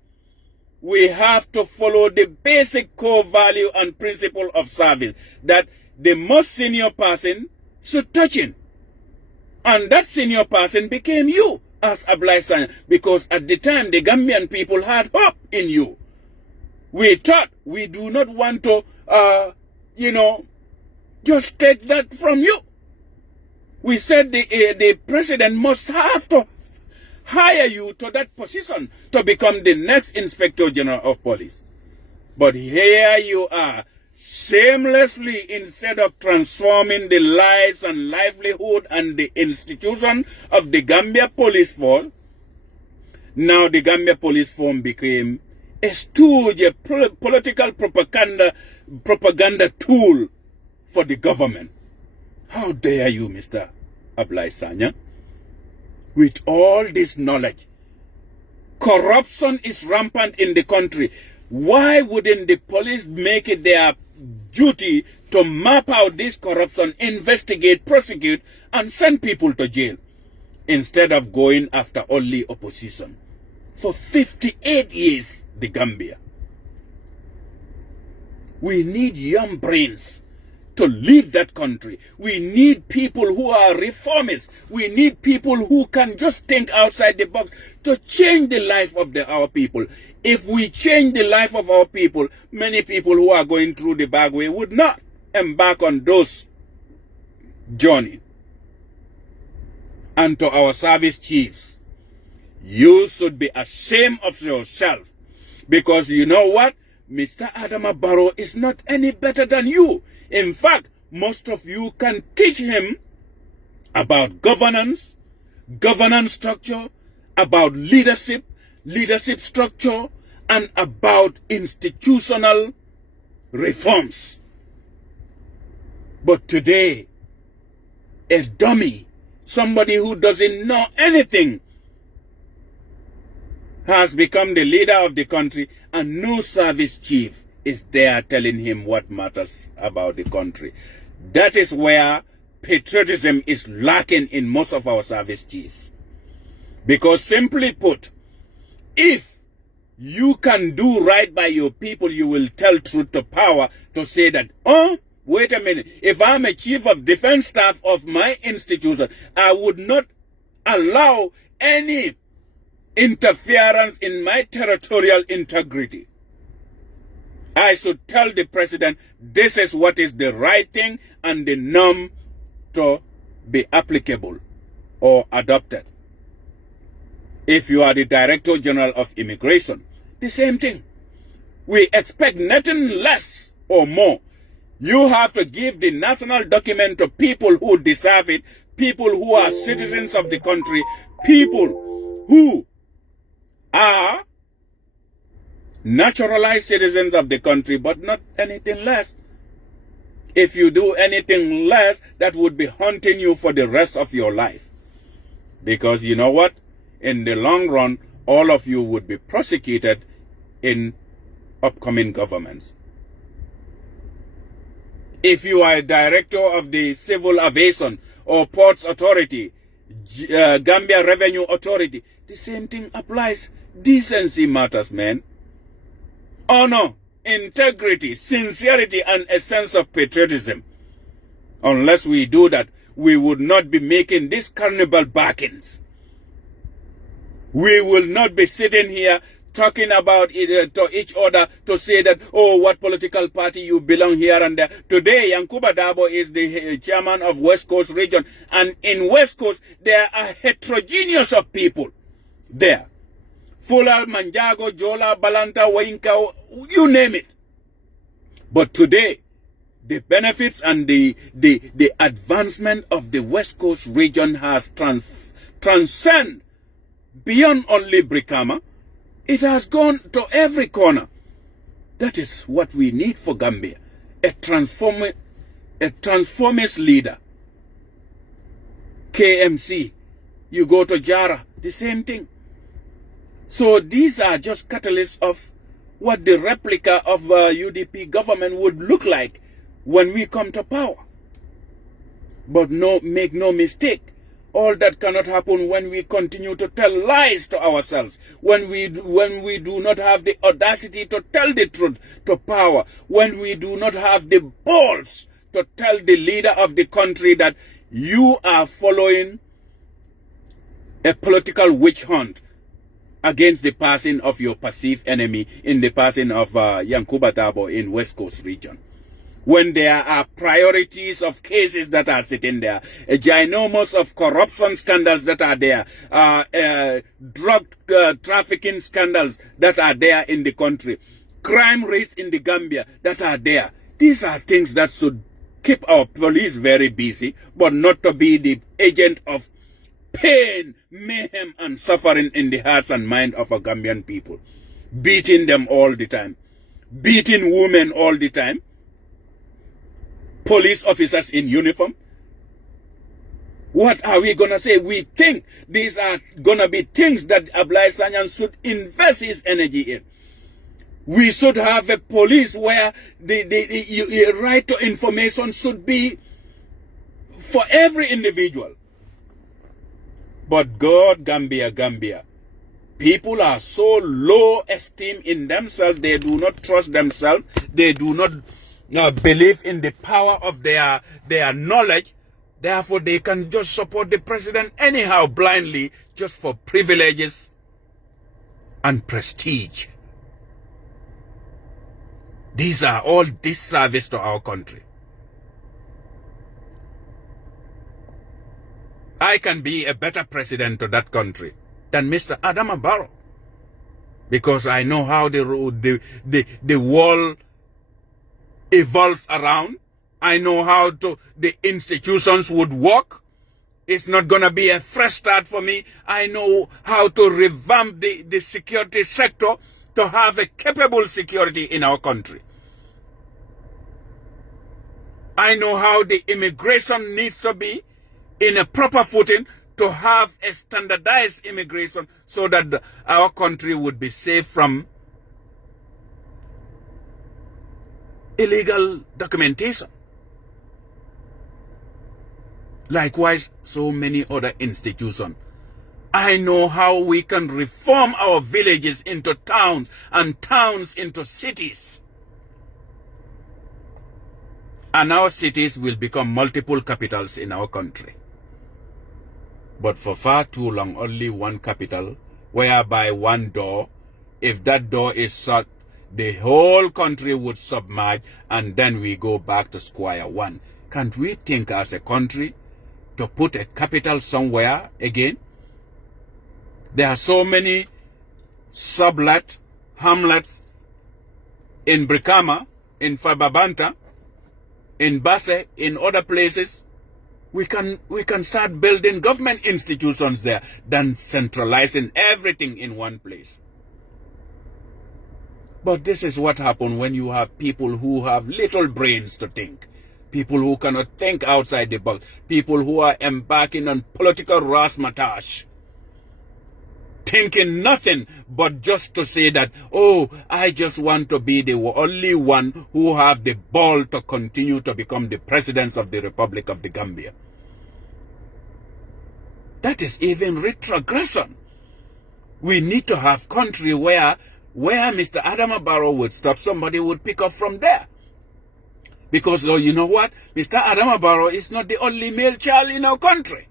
We have to follow the basic core value and principle of service, that the most senior person should touch him. And that senior person became you as Ablai Sanya, because at the time the Gambian people had hope in you. We thought we do not want to, just take that from you. We said the president must have to hire you to that position to become the next Inspector General of Police. But here you are, shamelessly, instead of transforming the lives and livelihood and the institution of the Gambia Police Force, now the Gambia Police Force became a stooge, a political propaganda tool for the government. How dare you, Mr. Ablai Sanya? With all this knowledge, corruption is rampant in the country. Why wouldn't the police make it their duty to map out this corruption, investigate, prosecute, and send people to jail, instead of going after only opposition? For 58 years, the Gambia. We need young brains to lead that country. We need people who are reformists. We need people who can just think outside the box to change the life of our people. If we change the life of our people, many people who are going through the back way would not embark on those journey. And to our service chiefs, you should be ashamed of yourself, because you know what? Mr. Adama Barrow is not any better than you. In fact, most of you can teach him about governance, governance structure, about leadership structure, and about institutional reforms. But today, a dummy, somebody who doesn't know anything, has become the leader of the country, and no service chief is there telling him what matters about the country. That is where patriotism is lacking in most of our service chiefs. Because simply put, if you can do right by your people, you will tell truth to power to say that, oh, wait a minute, if I'm a chief of defense staff of my institution, I would not allow any interference in my territorial integrity, I should tell the president this is what is the right thing and the norm to be applicable or adopted. If you are the Director General of Immigration, the same thing. We expect nothing less or more. You have to give the national document to people who deserve it, people who are citizens of the country, people who are naturalized citizens of the country, but not anything less. If you do anything less, that would be haunting you for the rest of your life. Because you know what? In the long run, all of you would be prosecuted in upcoming governments. If you are a director of the Civil Aviation or Ports Authority, Gambia Revenue Authority, the same thing applies. Decency matters, man. Honor, integrity, sincerity, and a sense of patriotism. Unless we do that, we would not be making these carnival bargains. We will not be sitting here talking about it to each other to say that, oh, what political party you belong here and there. Today, Yankuba Dabo is the chairman of West Coast region. And in West Coast, there are heterogeneous of people there. Fula, Manjago, Jola, Balanta, Wainka, you name it. But today, the benefits and the advancement of the West Coast region has transcended beyond only Brikama. It has gone to every corner. That is what we need for Gambia. A transformist leader. KMC. You go to Jara, the same thing. So these are just catalysts of what the replica of UDP government would look like when we come to power. But make no mistake, all that cannot happen when we continue to tell lies to ourselves, when we do not have the audacity to tell the truth to power, when we do not have the balls to tell the leader of the country that you are following a political witch hunt against the passing of your perceived enemy in the passing of Yankuba Dabo in West Coast region. When there are priorities of cases that are sitting there, a ginormous of corruption scandals that are there, drug trafficking scandals that are there in the country, crime rates in the Gambia that are there. These are things that should keep our police very busy, but not to be the agent of pain, mayhem, and suffering in the hearts and mind of our Gambian people. Beating them all the time. Beating women all the time. Police officers in uniform. What are we going to say? We think these are going to be things that Ablai Sanyan should invest his energy in. We should have a police where the right to information should be for every individual. But God, Gambia, people are so low esteem in themselves, they do not trust themselves, they do not believe in the power of their knowledge. Therefore, they can just support the president anyhow, blindly, just for privileges and prestige. These are all disservice to our country. I can be a better president to that country than Mr. Adama Barrow, because I know how the world evolves around. I know how the institutions would work. It's not going to be a fresh start for me. I know how to revamp the security sector to have a capable security in our country. I know how the immigration needs to be in a proper footing to have a standardized immigration so that our country would be safe from illegal documentation. Likewise, so many other institutions. I know how we can reform our villages into towns and towns into cities. And our cities will become multiple capitals in our country. But for far too long, only one capital whereby one door, if that door is shut, the whole country would submerge, and then we go back to square one. Can't we think as a country to put a capital somewhere again? There are so many sublet hamlets in Brikama, in Fababanta, in Basse, in other places. We can start building government institutions there than centralizing everything in one place. But this is what happens when you have people who have little brains to think. People who cannot think outside the box. People who are embarking on political razzmatazz. Thinking nothing but just to say that, oh, I just want to be the only one who have the ball to continue to become the president of the Republic of the Gambia. That is even retrogression. We need to have country where Mr. Adama Barrow would stop, somebody would pick up from there. Because you know what? Mr. Adama Barrow is not the only male child in our country.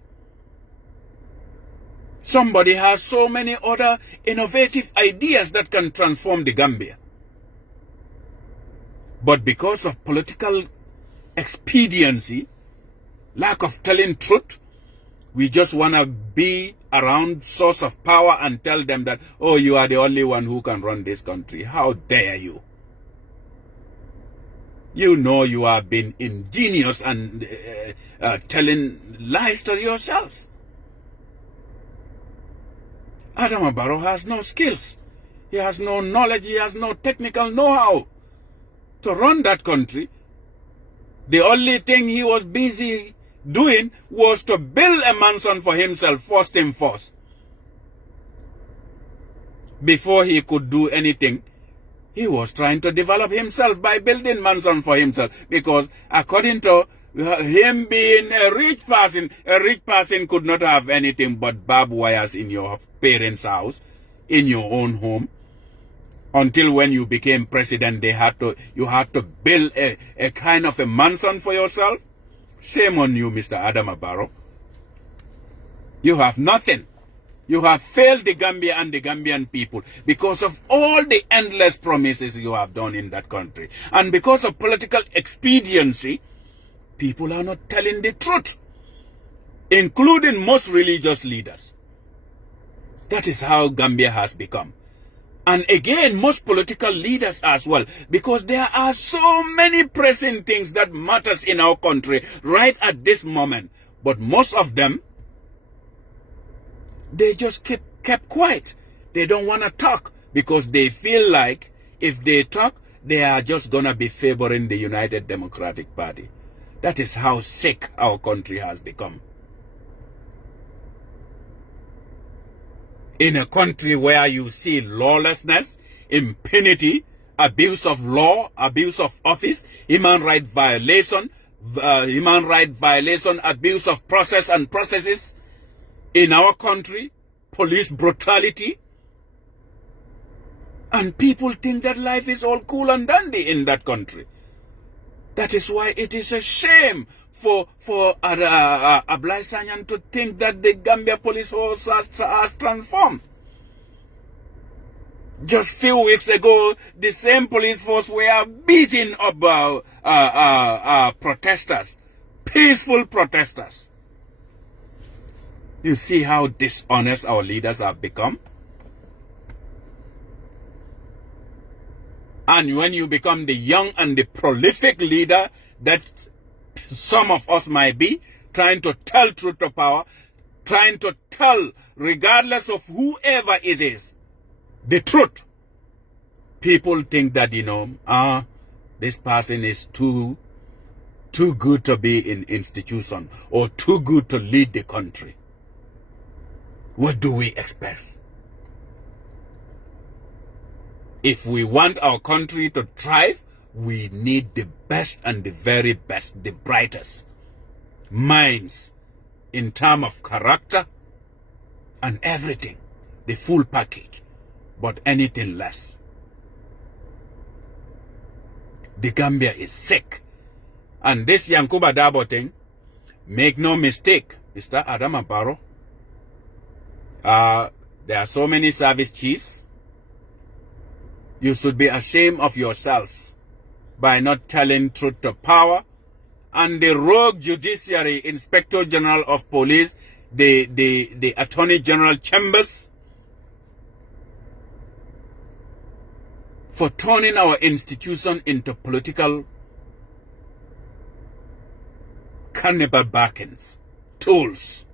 Somebody has so many other innovative ideas that can transform the Gambia. But because of political expediency, lack of telling truth, we just want to be around source of power and tell them that, oh, you are the only one who can run this country. How dare you? You know you are being ingenious and telling lies to yourselves. Adama Barrow has no skills. He has no knowledge. He has no technical know-how to run that country. The only thing he was busy doing was to build a mansion for himself, first and first. Before he could do anything, he was trying to develop himself by building mansion for himself. Because according to him being a rich person could not have anything but barbed wires in your parents' house, in your own home. Until when you became president, you had to build a kind of a mansion for yourself. Shame on you, Mr. Adama Barrow. You have nothing. You have failed the Gambia and the Gambian people because of all the endless promises you have done in that country. And because of political expediency, people are not telling the truth, including most religious leaders. That is how Gambia has become. And again, most political leaders as well, because there are so many pressing things that matters in our country right at this moment. But most of them, they just kept quiet. They don't want to talk because they feel like if they talk, they are just going to be favoring the United Democratic Party. That is how sick our country has become. In a country where you see lawlessness, impunity, abuse of law, abuse of office, human right violation, abuse of process and processes in our country, police brutality, and people think that life is all cool and dandy in that country. That is why it is a shame for Ablai Sanyan to think that the Gambia police force has transformed. Just few weeks ago, the same police force were beating up protesters, peaceful protesters. You see how dishonest our leaders have become? And when you become the young and the prolific leader that some of us might be, trying to tell truth to power, trying to tell, regardless of whoever it is, the truth, people think that, this person is too good to be in institution or too good to lead the country. What do we expect? If we want our country to thrive, we need the best and the very best, the brightest minds in terms of character and everything, the full package, but anything less. The Gambia is sick. And this Yankuba Dabo thing, make no mistake, Mr. Adama Barrow, There are so many service chiefs. You should be ashamed of yourselves by not telling truth to power. And the rogue judiciary, Inspector General of Police, the Attorney General Chambers, for turning our institution into political cannibal bargains, tools.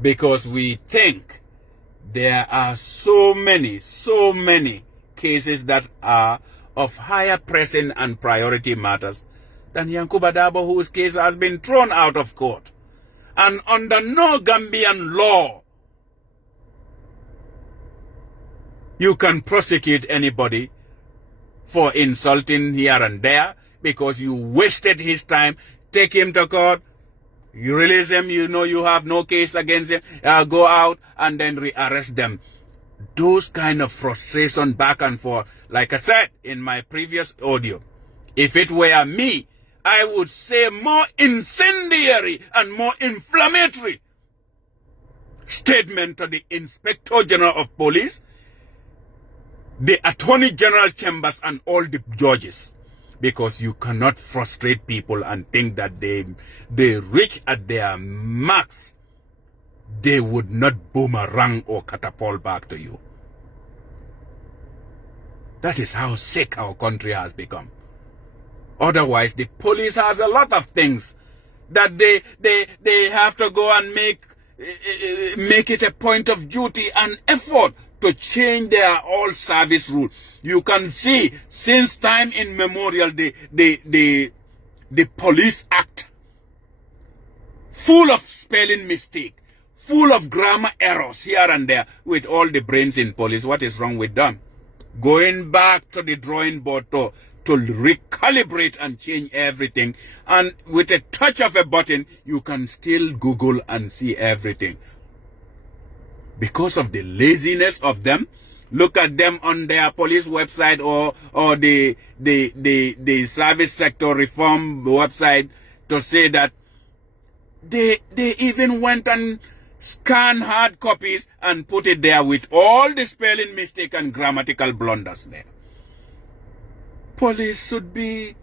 Because we think there are so many cases that are of higher pressing and priority matters than Yankuba Dabo, whose case has been thrown out of court. And under no Gambian law, you can prosecute anybody for insulting here and there because you wasted his time. Take him to court, you release him, you know you have no case against him, go out and then rearrest them. Those kind of frustration back and forth, like I said in my previous audio, if it were me, I would say more incendiary and more inflammatory statement to the Inspector General of Police, the Attorney General Chambers and all the judges, because you cannot frustrate people and think that they reach at their max, they would not boomerang or catapult back to you. That is how sick our country has become. Otherwise, the police has a lot of things that they have to go and make it a point of duty and effort to change their all service rule. You can see since time immemorial the Police Act, full of spelling mistake, full of grammar errors here and there with all the brains in police. What is wrong with them? Going back to the drawing board to recalibrate and change everything. And with a touch of a button, you can still Google and see everything. Because of the laziness of them, look at them on their police website or the service sector reform website to say that they even went and scanned hard copies and put it there with all the spelling mistake and grammatical blunders there. Police should be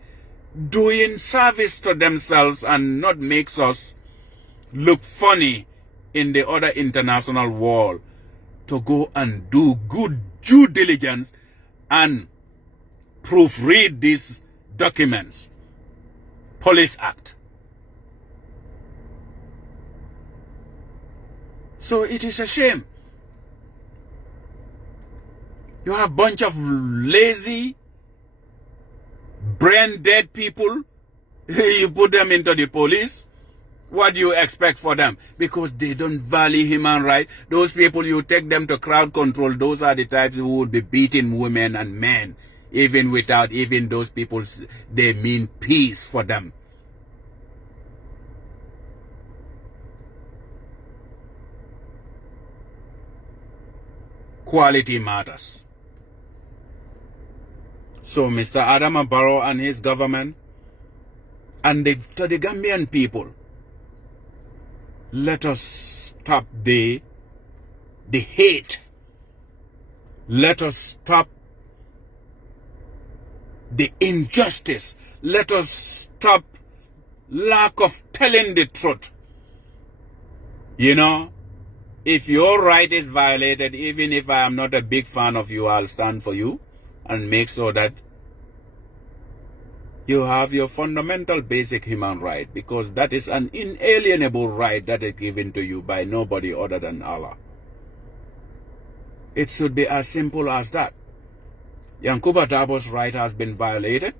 doing service to themselves and not makes us look funny in the other international world, to go and do good due diligence and proofread these documents. Police Act. So it is a shame. You have a bunch of lazy, brain dead people. You put them into the police. What do you expect for them? Because they don't value human rights. Those people, you take them to crowd control, those are the types who would be beating women and men, even without even those people, they mean peace for them. Quality matters. So Mr. Adama Barrow and his government, and to the Gambian people, let us stop the hate. Let us stop the injustice. Let us stop lack of telling the truth. You know, if your right is violated, even if I am not a big fan of you, I'll stand for you and make sure that you have your fundamental basic human right, because that is an inalienable right that is given to you by nobody other than Allah. It should be as simple as that. Yankuba Dabo's right has been violated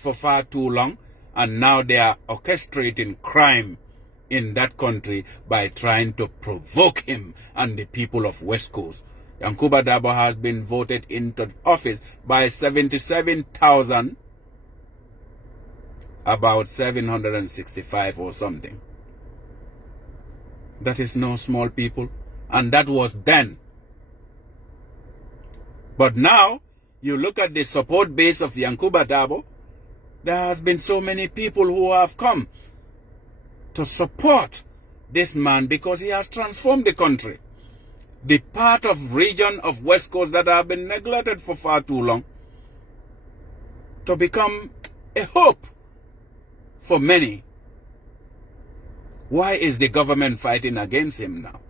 for far too long, and now they are orchestrating crime in that country by trying to provoke him and the people of West Coast. Yankuba Dabo has been voted into office by 77,000, about 765 or something. That is no small people. And that was then. But now, you look at the support base of Yankuba Dabo, there has been so many people who have come to support this man because he has transformed the country. The part of region of West Coast that have been neglected for far too long to become a hope for many. Why is the government fighting against him now?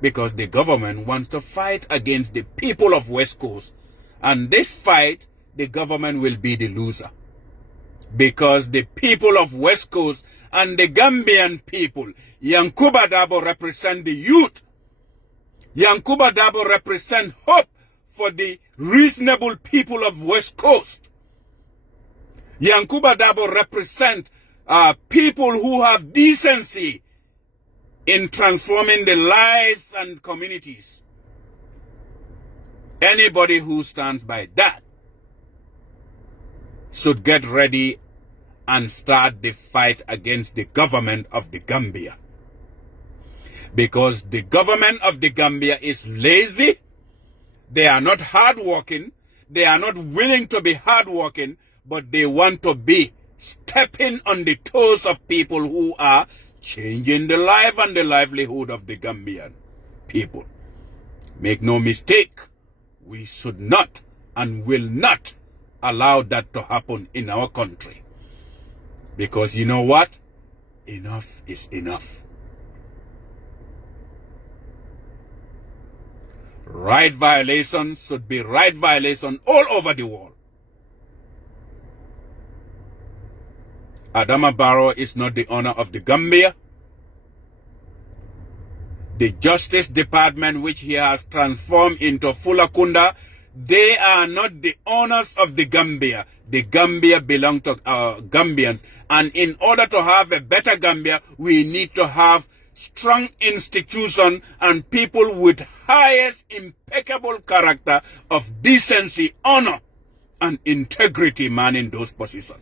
Because the government wants to fight against the people of West Coast. And this fight, the government will be the loser. Because the people of West Coast and the Gambian people, Yankuba Dabo represent the youth. Yankuba Dabo represent hope for the reasonable people of West Coast. Yankuba Dabo represent people who have decency in transforming the lives and communities. Anybody who stands by that should get ready and start the fight against the government of the Gambia. Because the government of the Gambia is lazy, they are not hardworking, they are not willing to be hardworking, but they want to be stepping on the toes of people who are changing the life and the livelihood of the Gambian people. Make no mistake, we should not and will not allow that to happen in our country. Because you know what? Enough is enough. Right violations should be right violation all over the world. Adama Barrow is not the owner of the Gambia. The Justice Department, which he has transformed into Fulakunda, they are not the owners of the Gambia. The Gambia belongs to Gambians. And in order to have a better Gambia, we need to have strong institution and people with highest impeccable character of decency, honor, and integrity manning those positions.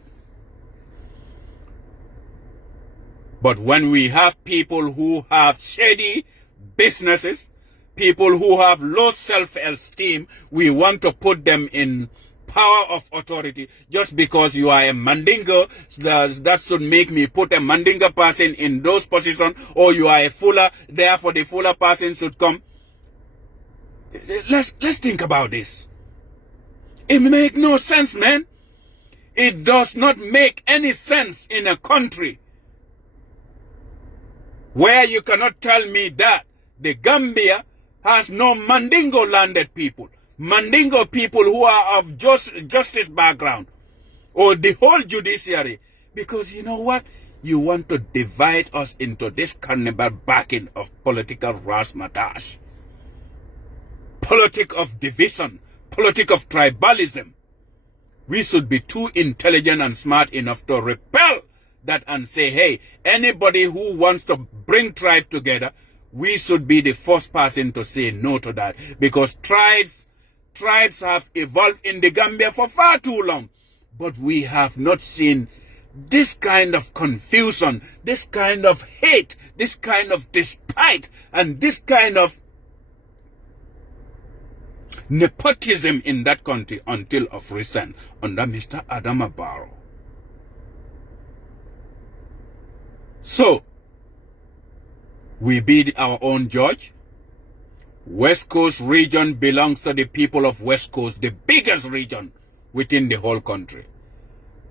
But when we have people who have shady businesses, people who have low self-esteem, we want to put them in power of authority just because you are a Mandingo. That should make me put a Mandinga person in those positions, or you are a Fuller, therefore the Fuller person should come. Let's think about this. It makes no sense, man. It does not make any sense in a country where you cannot tell me that the Gambia has no Mandingo landed people. Mandingo people who are of justice background, or the whole judiciary. Because you know what? You want to divide us into this cannibal backing of political razzmatazz. Politic of division, politic of tribalism. We should be too intelligent and smart enough to repel that and say, hey, anybody who wants to bring tribe together, we should be the first person to say no to that. Because tribes have evolved in the Gambia for far too long. But we have not seen this kind of confusion, this kind of hate, this kind of despite, and this kind of nepotism in that country until of recent under Mr. Adama Barrow. So, we be our own judge. West Coast region belongs to the people of West Coast, the biggest region within the whole country.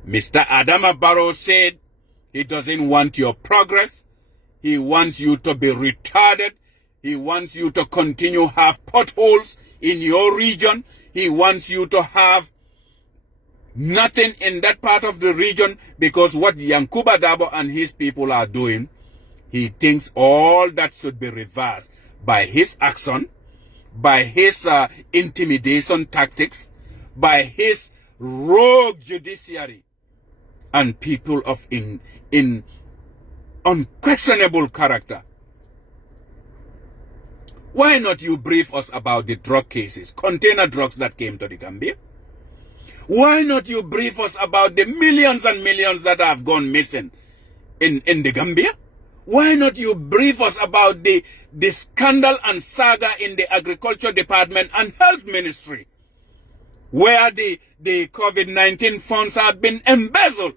Mr. Adama Barrow said he doesn't want your progress. He wants you to be retarded. He wants you to continue to have potholes in your region. He wants you to have nothing in that part of the region, because what Yankuba Dabo and his people are doing, he thinks all that should be reversed by his action, by his intimidation tactics, by his rogue judiciary, and people of in unquestionable character. Why not you brief us about the drug cases, container drugs that came to the Gambia? Why not you brief us about the millions and millions that have gone missing in the Gambia? Why not you brief us about the scandal and saga in the Agriculture Department and Health Ministry, where the COVID-19 funds have been embezzled?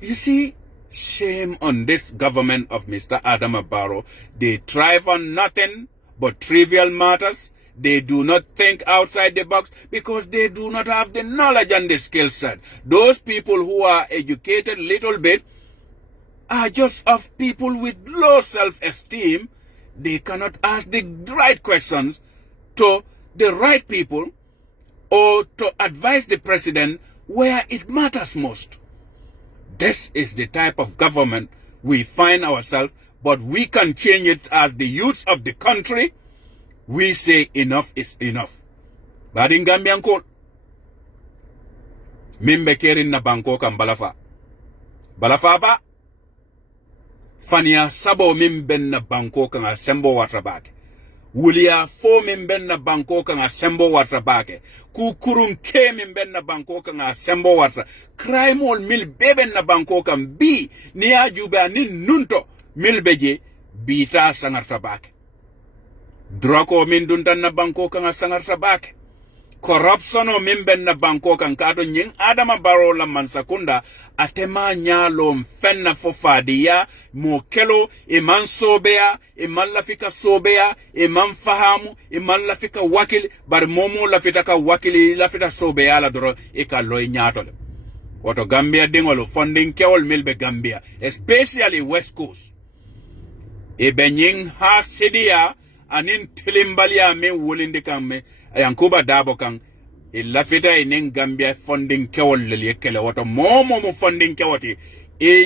You see, Shame on this government of Mr. Adama Barrow. They thrive on nothing but trivial matters. They do not think outside the box because they do not have the knowledge and the skill set. Those people who are educated a little bit are just of people with low self-esteem. They cannot ask the right questions to the right people or to advise the president where it matters most. This is the type of government we find ourselves, but we can change it as the youths of the country. We say enough is enough. But in Gambian call, mimbe kerin na banko kan balafa. Balafa ba? Fania sabo mimben na banko kan asembo watrabake. Wulia fo mimben na banko kan asembo watrabake. Kukurun ke mimben na banko kan asembo watra. Crime ol mil beben na banko kan bi ni ajuba ni nunto mil beje bita sangartabake. Droko min duntan na banko kan sangartabake. Corruption o mimben na banko kan kato nying Adama Barrow la mansakunda atema nyalo mfenna fofadiya mokelo iman sobea iman lafika sobea iman fahamu iman lafika wakili bar momo lafita ka wakili lafita sobea la doro ika loy nyatole. Wato Gambia dingolo funding kewol milbe Gambia, especially West Coast. Ibe nying ha sidia anin tilimbalia me wulindi kame yankuba dabo kan ilafita inin Gambia funding kewol le kele wato momo funding kewoti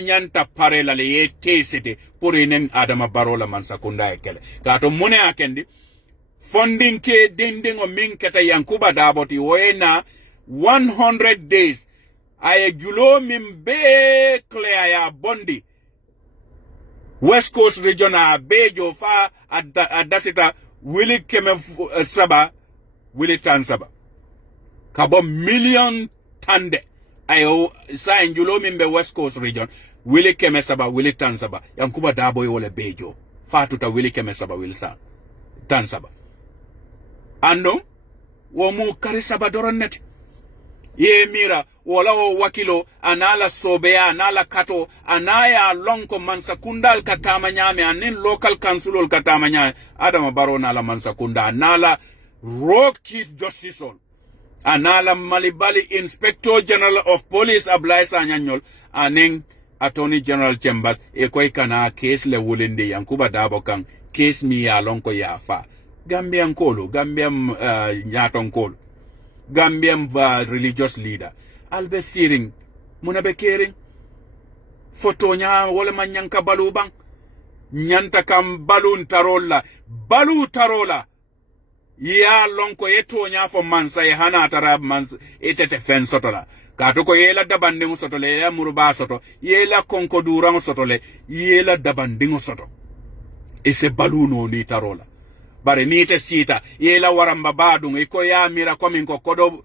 nyanta pare la le tesite pour inin Adama Barrow la mansakunda kele kato mune akendi funding ke dindingo minketa yankuba dabo ti wena 100 days aye julo mimbe clear ya bondi West Coast region a bejo fa adasita wili keme saba wili tan saba kabo million tande ayo sa enjulo mimbe West Coast region wili keme saba wili tan saba yankuba dabo yole bejo fatuta wili keme saba wili tan saba ando wo mu kari saba doronnet ye mira wala wo wakilo anala sobea anala kato anaya lonko mansakundal katama nyame anin local councilol katama nyame Adama Barrow nala mansakunda anala rock chief justice on anala malibali inspector general of police ablaisa nyanyol aning attorney general chambers ekoy kana case le wulinde yankuba dabo kan case mi ya lonko ya fa Gambian kolo Gambian nyaton kolo Gambian religious leader albe steering munabe kering foto nya wala manyanka balu bang nyanta kam balun tarola ya lonko yeto nya fo mansa e hana tarab mans etete fen sotola kato ko yela dabandingo sotole ya muruba soto yela konko durango sotole yela dabandingo soto ese baluno ni tarola bare nite sita yela waramba badung iko ya mira komin ko kodo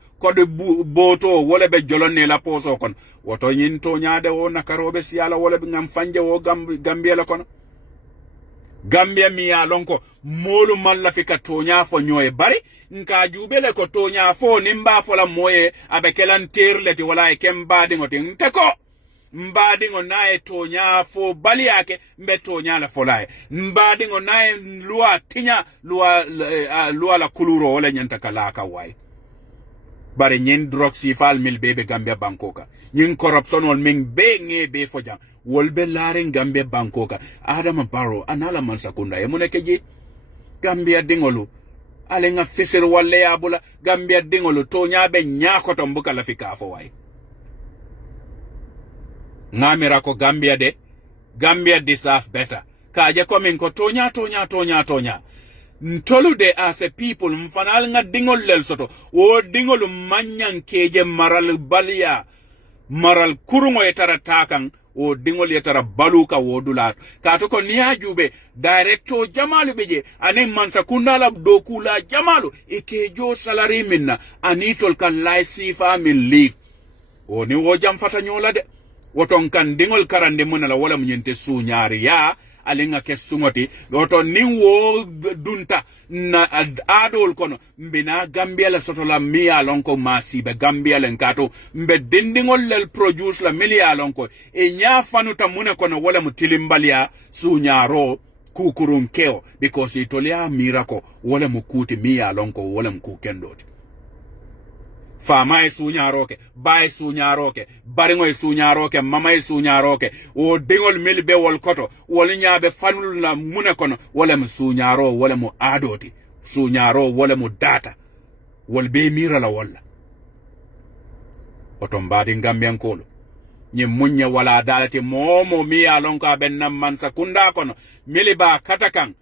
boto wole be jolonne la poso kon woto nyinto nyaade wo nakarobe siala wole be ngam fanje wo Gambia la kono Gambia mi ya lonko molu malla fika tonya fo nyoe bari nka jubele ko tonya fo nimba fo la moye abekelan terleti wala e kembadi ngoti nteko mbadingo nae tonya fo bali yake mbe tonya la folaye mbadingo nae lua tinya lua la kuluro wala nyanta kalaka wai bare nyen drug si fal mil bebe Gambia Bankoka nyen corruption wal ming be nge be fojang wol be laren Gambia Bankoka Adama Barrow anala mansakunda emunekeji Gambia dingolu alenga fisir wale abula Gambia dingolu tonya be nyako tombuka la fika fo wai ngamira ko Gambia deserve better kaje komin ko tonya ntolude as a people mfanal nga dingol lel soto o dingol manyan keje maral balia maral kurungo etara takan o dingol etara baluka wodulat kato ko niajube director jamalu beje anen mansa kundala dokula jamalu ekejo salary minna anitol kan laisi fa min leave oni wo jam fata nyola de woton kan dingol karande munala wala munyente sunyari ya alinga ke sungoti loto niwo dunta na adol kono mbina Gambia la soto la miya lonko masi be Gambia len kato mbe dindingol lel produce la milia lonko e nya fanuta mune kono wala mutilimbalia sunyaro kukurun keo because itolia mirako wala mukuti miya lonko wala mkukendoti fama e suñaroke ba e suñaroke baringo e suñaroke mama e suñaroke o dingol mil be wol koto wol ñaabe fanul la mune kono wala mu suñaro wala mu adoti suñaro wala mu data wol be mira la wala oto mbadi Gambian kolo ñi muñe wala dalati momo mi ya lonka ben nam man sakunda kono mili ba katakan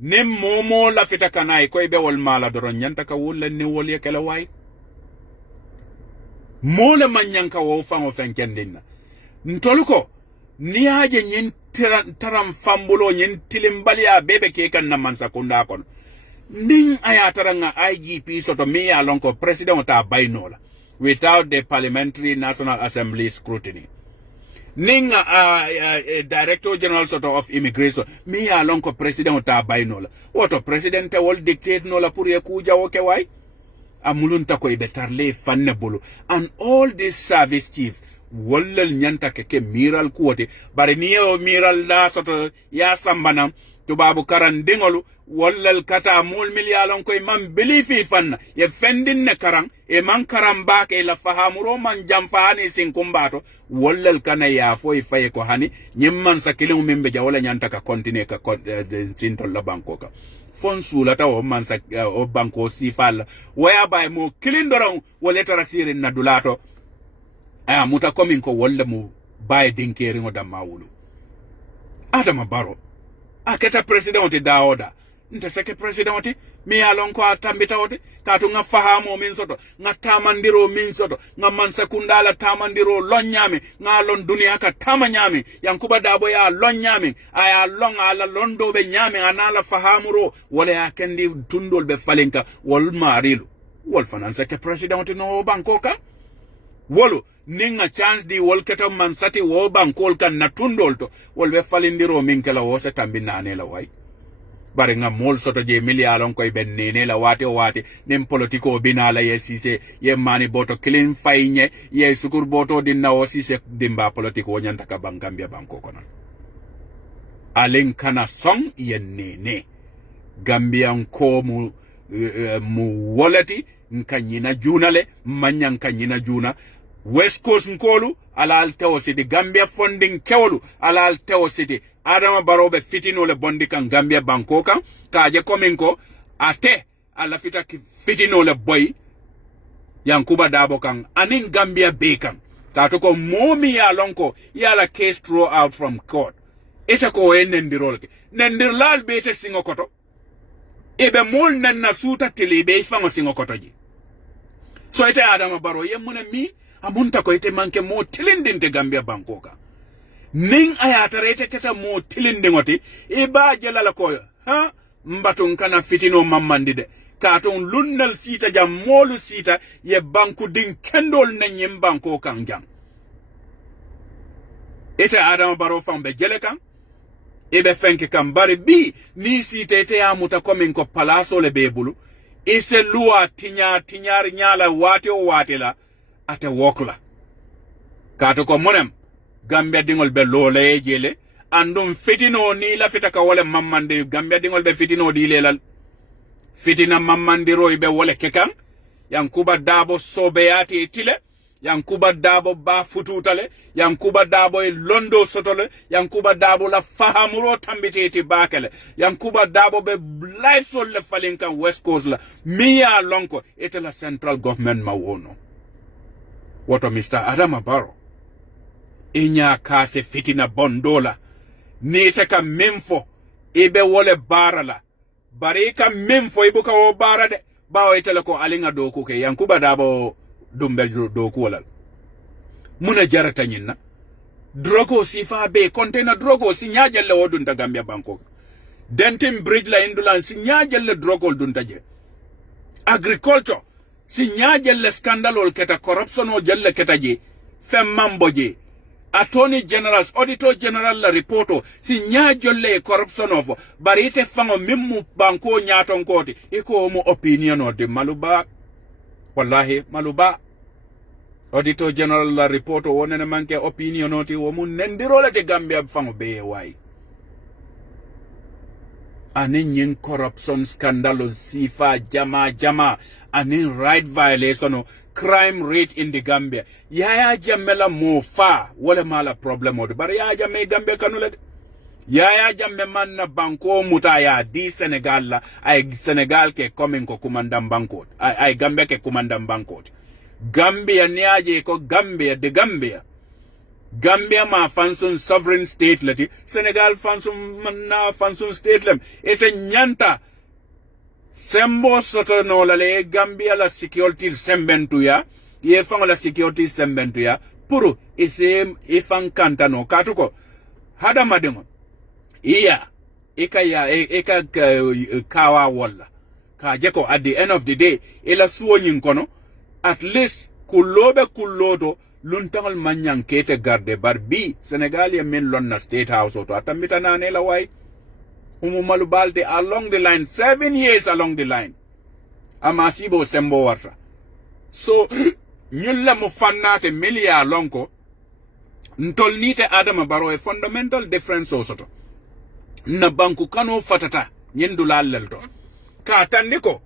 nim momo la fitakanay koy be wol mala doron nyanta ka wulla ni wol yekela way mole manyanka wo fango fenkendina ntoluko ni haje nyin taram fambulo nyin tilimbalia bebe ke kan nam man sakunda kono ning ayatara nga IGP soto mi ya lonko president ta baynola without the Parliamentary National Assembly scrutiny. Ning Director General sort of Immigration, me along ko President ta baynola. What President will dictate nola puri kuja woke wai? Amulunta ko ibetarle fannebulu. And all these service chiefs, wallal nyanta keke miral kuote, bari niyo miral la sort of ya sambana, tubabu karan dingolu, wallal kata mul milyalon ko man belifi fanna ye fendin ne karang e man karamba ke la fahamuro man jamfani sin kumbato wallal kana ya foi fay ko hani nyimman sakilum membe jawala nyanta ka continue ka sin to la banko ka fon sulata o man sa o banko sifal whereby mo kilindoron woletara sirin na dulato aya muta komin ko wolle mu bay dinkeri ngo damawulu Adama Barrow aketa president da oda nte seke presidenti mi alon ko atambita oti katu nga fahamo min soto nga tamandiro min soto nga man sekundala tamandiro lonyame nga lon dunia ka tamanyame yankuba dabo ya lonyame aya lon ala londo be nyame anala fahamuro wala ya kendi tundol be falenka wal marilu wal fanan seke presidenti no bankoka wolo ninga chance di wol ketam man sati wo bankol kan na tundol to wol be falindiro min kala wo se tambinane la way bare nga mol soto je milialon koy ben nene la wate o wate nem politiko binala ye Ceesay ye mani boto clean faynye ye sukur boto dinna o Ceesay dimba politiko nyanta ka Gambia banko kono alen kana song ye nene Gambian ko mu wolati nkanyina junale manya nkanyina juna West Coast nkolu alal tewo city Gambia funding kewlu alal tewo city Adama Barrow be fitino le bondi kan Gambia banko kan kaje kominko ate ala fitino le boy Yankuba Dabo kan anin Gambia bekan kato ko momi ya lonko ya la case throw out from court eta ko nendirolke nendirlal bete singo koto ebe mol nanna suta telibe fango singo koto ji so ite Adama Barrow ye mune mi amunta ko ite manke mo tilindinte Gambia bankoka ning ayatarete keta mo tilindingoti iba jelala ko ha mbatun kana fitino mamandide katon lunnal sita jam molu sita ye banku din kendol na nyim banko kan jam ite Adama Barrow fambe jele kan ibe fenke kan bari bi ni sita ite amuta komen ko palaso le bebulu ise luwa tinyar nyala wate o wate la ate wokla kato ko monem Gambia dingol be lole jele andum fitino ni la fitaka wala mamande Gambia dingol be fitino di lelal fitina mamandiro be wala kekan Yankuba Dabo sobeyati itile Yankuba Dabo ba fututale Yankuba Dabo e londo sotole Yankuba Dabo la fahamuro tambiti iti bakele Yankuba Dabo be life sol le falinkan West Coast la miya lonko ite la central government mawono woto Mr. Adama Barrow inya kase fitina bondola ni teka memfo ibe wole barala barika memfo ibuka wo barade bawo itele ko alinga doku ke Yankuba Dabo dumbe doku wala muna jarata nyinna drogo sifa be container drogo si nyaajelle wodun ta Gambia banko dentim bridge la indulan si nyaajelle drogo dun taje agriculture si nyaajelle scandalol keta corruption o jelle keta je fem mambo je attorney generals auditor general la reporto si nyajolle corruption of barite fango mimmu banko nyaton koti iko mu opinion o de maluba wallahi maluba auditor general la reporto wonene manke opinion oti wo mu nendirole de Gambia fango be way anin yin corruption scandal sifa jama anin right violation crime rate in the Gambia yaya jamela mo fa wala mala problem od bar yaya jamme Gambia kanule yaya jamme man na banko mutaya di Senegal la ay Senegal ke komen ko kumandam banko ay Gambia ke kumandam banko Gambia niaje ko Gambia de Gambia ma fansun sovereign state lati Senegal fansun na fansun state lem ete nyanta sembo soto no le Gambia la security sembentuya ye fango la security sembentuya puru ise ifan kanta no katuko hada mademo iya eka kawa walla ka jeko at the end of the day ila suwonyin kono at least kulodo luntangal manyang kete garde barbi Senegal ya min lonna state house oto atambita na nela way malu balte along the line 7 years along the line amasibo sembo warta so nyulla mu fannate milia lonko ntolnite Adama Barrow e fundamental difference osoto na banku kano fatata nyendula lelto ka tandiko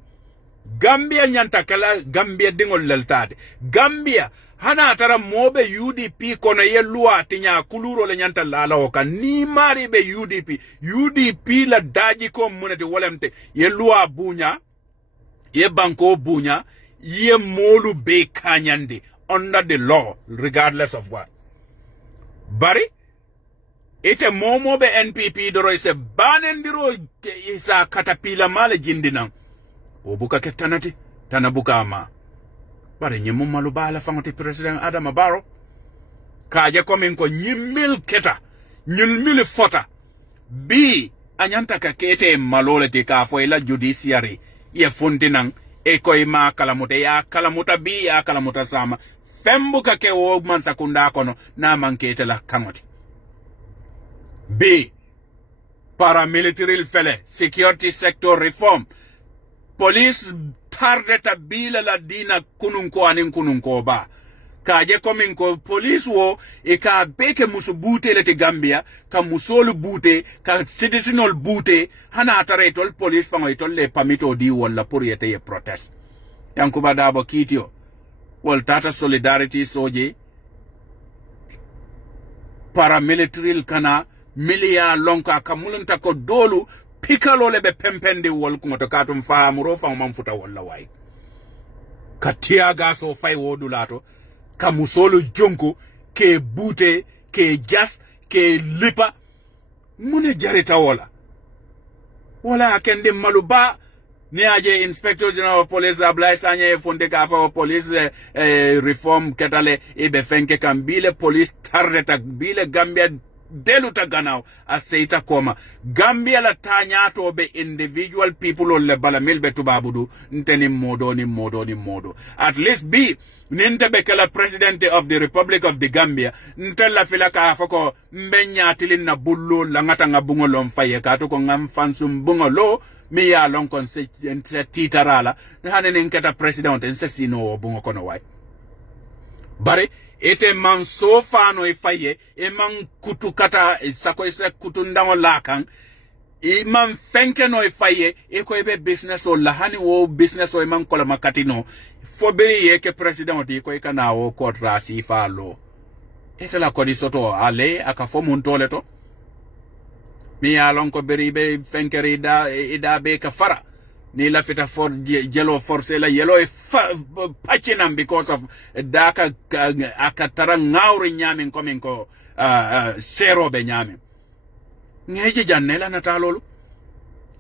Gambia nyanta kala Gambia dingol leltade Gambia hana tara mobe UDP kono ye loi tinya kuluro le nyanta lala oka ni mari be UDP la daji ko munete wolemte ye loi bunya ye banko bunya ye molu be kanyandi under the law regardless of what bari ite momo be NPP doro ise banendiro isa katapila male jindinan obuka ketanati tanabuka ama bare nyemu malubala fangati president Adama Barrow kaje komen ko nyimil keta nyulmil fota bi anyanta ka kete malole te ka fo ila judiciary ye fundinan e koy ma kalamuta ya kalamuta bi ya kalamuta sama fembu ka ke wo man sakunda kono na mankete la kanoti bi paramilitary fele security sector reform police tardeta bila la dina kununko anin kununko ba kaje komin ko police wo e ka beke musu bute lete Gambia ka musolu bute ka citizenol bute hana atare tol police fango tol le pamito di wala pour yete ye protest yankuba dabo kitio wal tata solidarity soje paramilitary kana milia lonka kamulunta ko dolu pikalo lebe pempende wol kumoto katum faamuro fa mamfuta wala way katia gaso fay wodulato kamusolo jonko ke bute ke jas ke lipa mune jarita wala akende maluba ni aje inspector general of police ablay sanya fonde ka fa police reform ketale ebe fenke kambile police tarreta bile Gambia deluta ganaw aseita koma Gambia la tanyato be individual people le bala milbe tubabudu nteni modo at least be ninte be kala president of the Republic of the Gambia ntella filaka fako mbenya tilin na bullo langata ngabungo lom faye kato ko ngam fansum bungo lo mi ya lon kon se titarala hanen nketa president en sesino bungo kono way bare ete man sofano e faye e man kutukata sako ese kutundango lakan e man fenke no e faye e ko ebe business o lahani wo business o e man kola makati no fobiri ye ke president e ko e kana o kotra si fa lo ete la kodi soto ale aka fomun tole to mi alon ko beri be fenkeri ida be ka fara ni la fita for yellow force la yellow e patchinam because of daka akatara ngawri nyamin komen ko zero be nyamin ngeje janela natalolo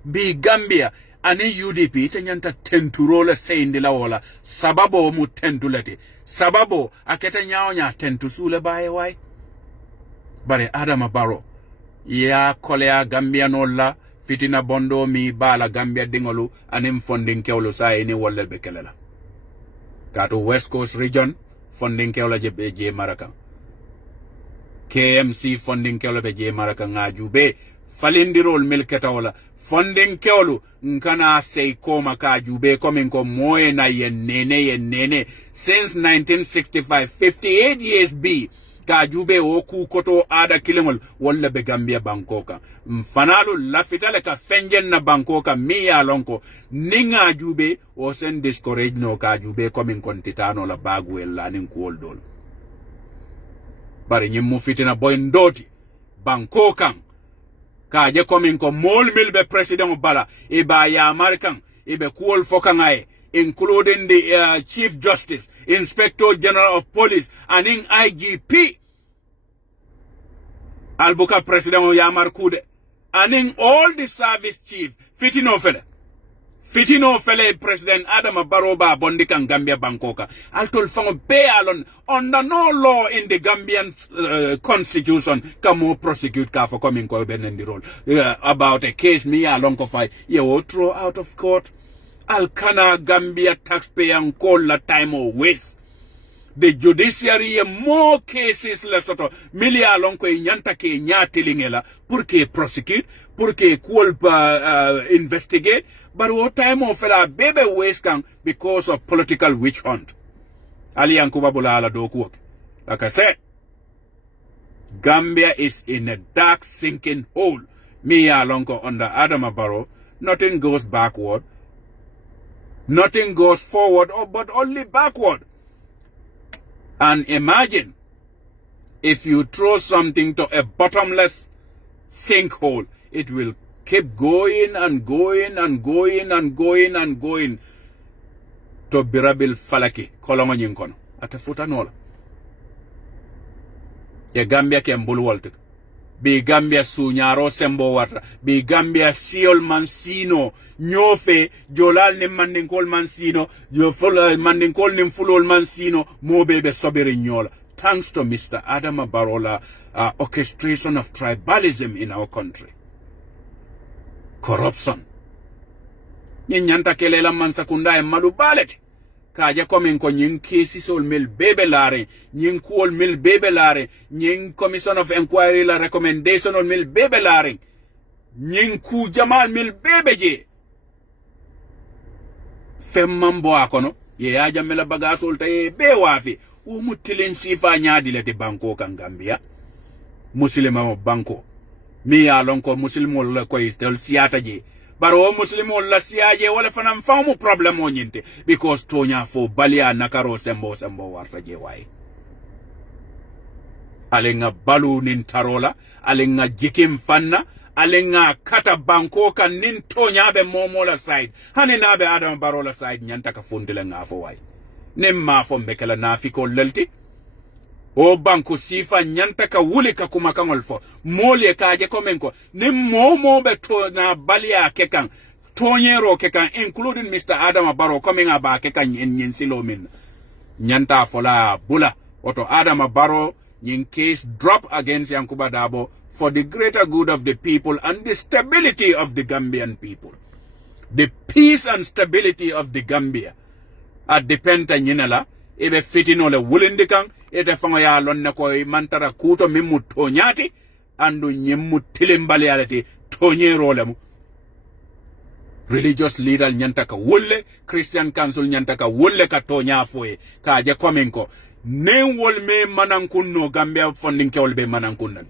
bi Gambia ani UDP tenyanta tenturola seindi la wala sababo mu tentulete sababo aketa nyaonya tentusule baye way bare Adama Barrow ya kolea Gambia nolla fitina bondo mi bala Gambia dingolu anim funding kewlo sa ni wala be kelela kato West Coast region funding kewla je maraka KMC funding kelo be je maraka ngaju be falindirol milketa wala funding kelo nkana say koma ka jube coming ko moye na yen nene since 1965 58 years be ka jube oku koto ada kilingol wala be Gambia Bangkoka mfanalu lafitale ka fenjen na Bangkoka miya lonko ninga jube o sen discourage no ka jube coming kon titano la bagwel la nin kuoldol bari nyimu fitina boy ndoti Bangkoka kaje coming ko mol milbe president bala iba ya American ibe kuol fokangae including the Chief Justice, Inspector General of Police, and in IGP. Albuka President Yamar Kude. And in all the service chief, Fitino Fele President Adam Baroba Bondikan Gambia Bangkoka. Altol fango be alon under no law in the Gambian constitution kamo prosecute ka for coming ko ben in the role about a case me along ko fai you throw out of court. Alkana Gambia taxpayer and call la time or waste. The judiciary more cases lesoto milia lonko nyanta ke nyatelingela purke prosecute purke call investigate but what time of la baby waste kan because of political witch hunt. Ali yankuba bula ala doku. Like I said, Gambia is in a dark sinking hole. Mia lonko under Adama Barrow, nothing goes backward. Nothing goes forward, but only backward. And imagine if you throw something to a bottomless sinkhole, it will keep going and going and going and going and going to Birabil Falaki, Kolongo Yinkono, at a foot and all. The Gambia can bulwaltic. Be Gambia sunyaro sembo watra. Be Gambia siol mansino. Nyofe jolal ni mandinkol mansino. Jofula mandinkol ni mfulol mansino. Mo bebe sobiri nyola. Thanks to Mr. Adama Barola orchestration of tribalism in our country. Corruption. Nyanta kelela mansakundae malubaleti. Kaja coming ko nying cases ol mil bebe lare, nying kuol mil bebe lare, nying commission of inquiry la recommendation ol mil bebe lare, nying ku jamal mil bebe je. Femmambo akono, ye aja mela bagasol ta ye be wafi, umutilin sifa nyadi leti banko kan Gambia. Muslima mo banko. Mi alonko muslimo la ko itel siata je. Baro muslimo la siaje wala fanam famu problem o nyinte because tonya fo balia nakaro sembo warta je wai alenga balu nin tarola alenga jikim fanna alenga kata banko kan nin tonya be momola side hani nabe Adam Barola side nyanta ka fundile nga fo wai nemma fo mbekala nafiko lelti o banko sifa nyanta ka wuli ka kuma kangol fo mole ka je komenko ni momo be to na balia kekan tonyero kekan including Mr. Adama Barrow coming aba kekan nyen silomin nyanta fola bula oto Adama Barrow in case drop against Yankuba Dabo for the greater good of the people and the stability of the Gambian people, the peace and stability of the Gambia at dependa nyinala ebe fitino le wulindikang ete fango ya lonna ko mantara kuto mimu tonyati andu nyemmu tilimbali alati tonyero lemu religious leader nyantaka wulle Christian council nyantaka wulle ka tonya foye ka je kominko nen wol me manankunno Gambia funding ke wol be manankunnan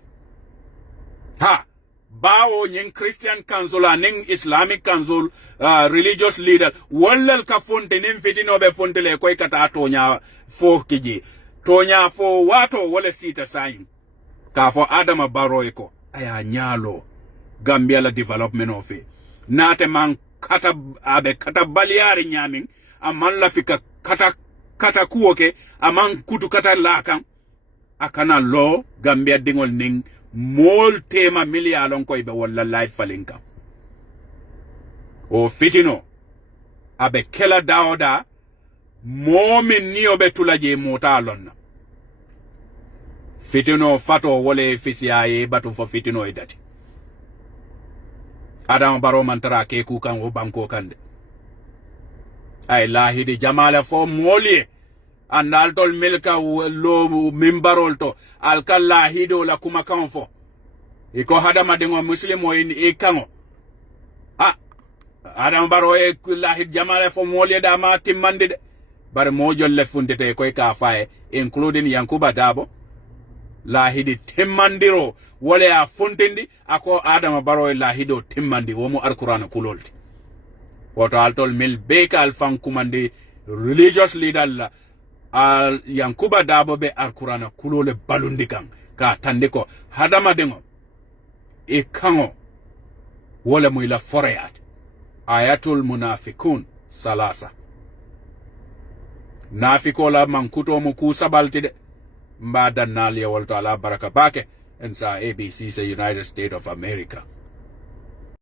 ha bawo nyin Christian council and Islamic council religious leader wallal ka fonte nin fitino be fonte le koy kata tonya fo kiji tonya fo wato wala sita sayin ka fo Adama Barrow ko aya nyalo Gambia la development of it nate man kata abe kata baliari nyamin aman la fika kata kuoke aman kutu kata lakan akana lo Gambia dingol ning mol tema milia alon ko ibe wala life falinka o fitino abe kela daoda momi niyo be tulaje mota alon fitino fato wole fisiaye batu fo fitino idati Adama Barrow mantara ke kukan o banko kande ay lahidi jamala fo moli and altol milka lo mimbarol to alkal lahido la kuma kanfo iko hada madingo muslimo in ikango adam baro e lahid jamale fo molye da ma timmande de bar mo jolle fundete koy ka faye including Yankuba Dabo lahidi timmandiro wole a funtindi ako adama baro e lahido timmandi womo alquran kulolti woto altol mil beka alfan kumandi religious leader la al Yankuba Dabo be alquran kulole balundi kan ka tandiko hadama dengo e kango wole mo ila foreyat ayatul munafikun salasa nafikola mankuto muku sabaltide mbada nali walto ala baraka bake Ensa ABC say United States of America.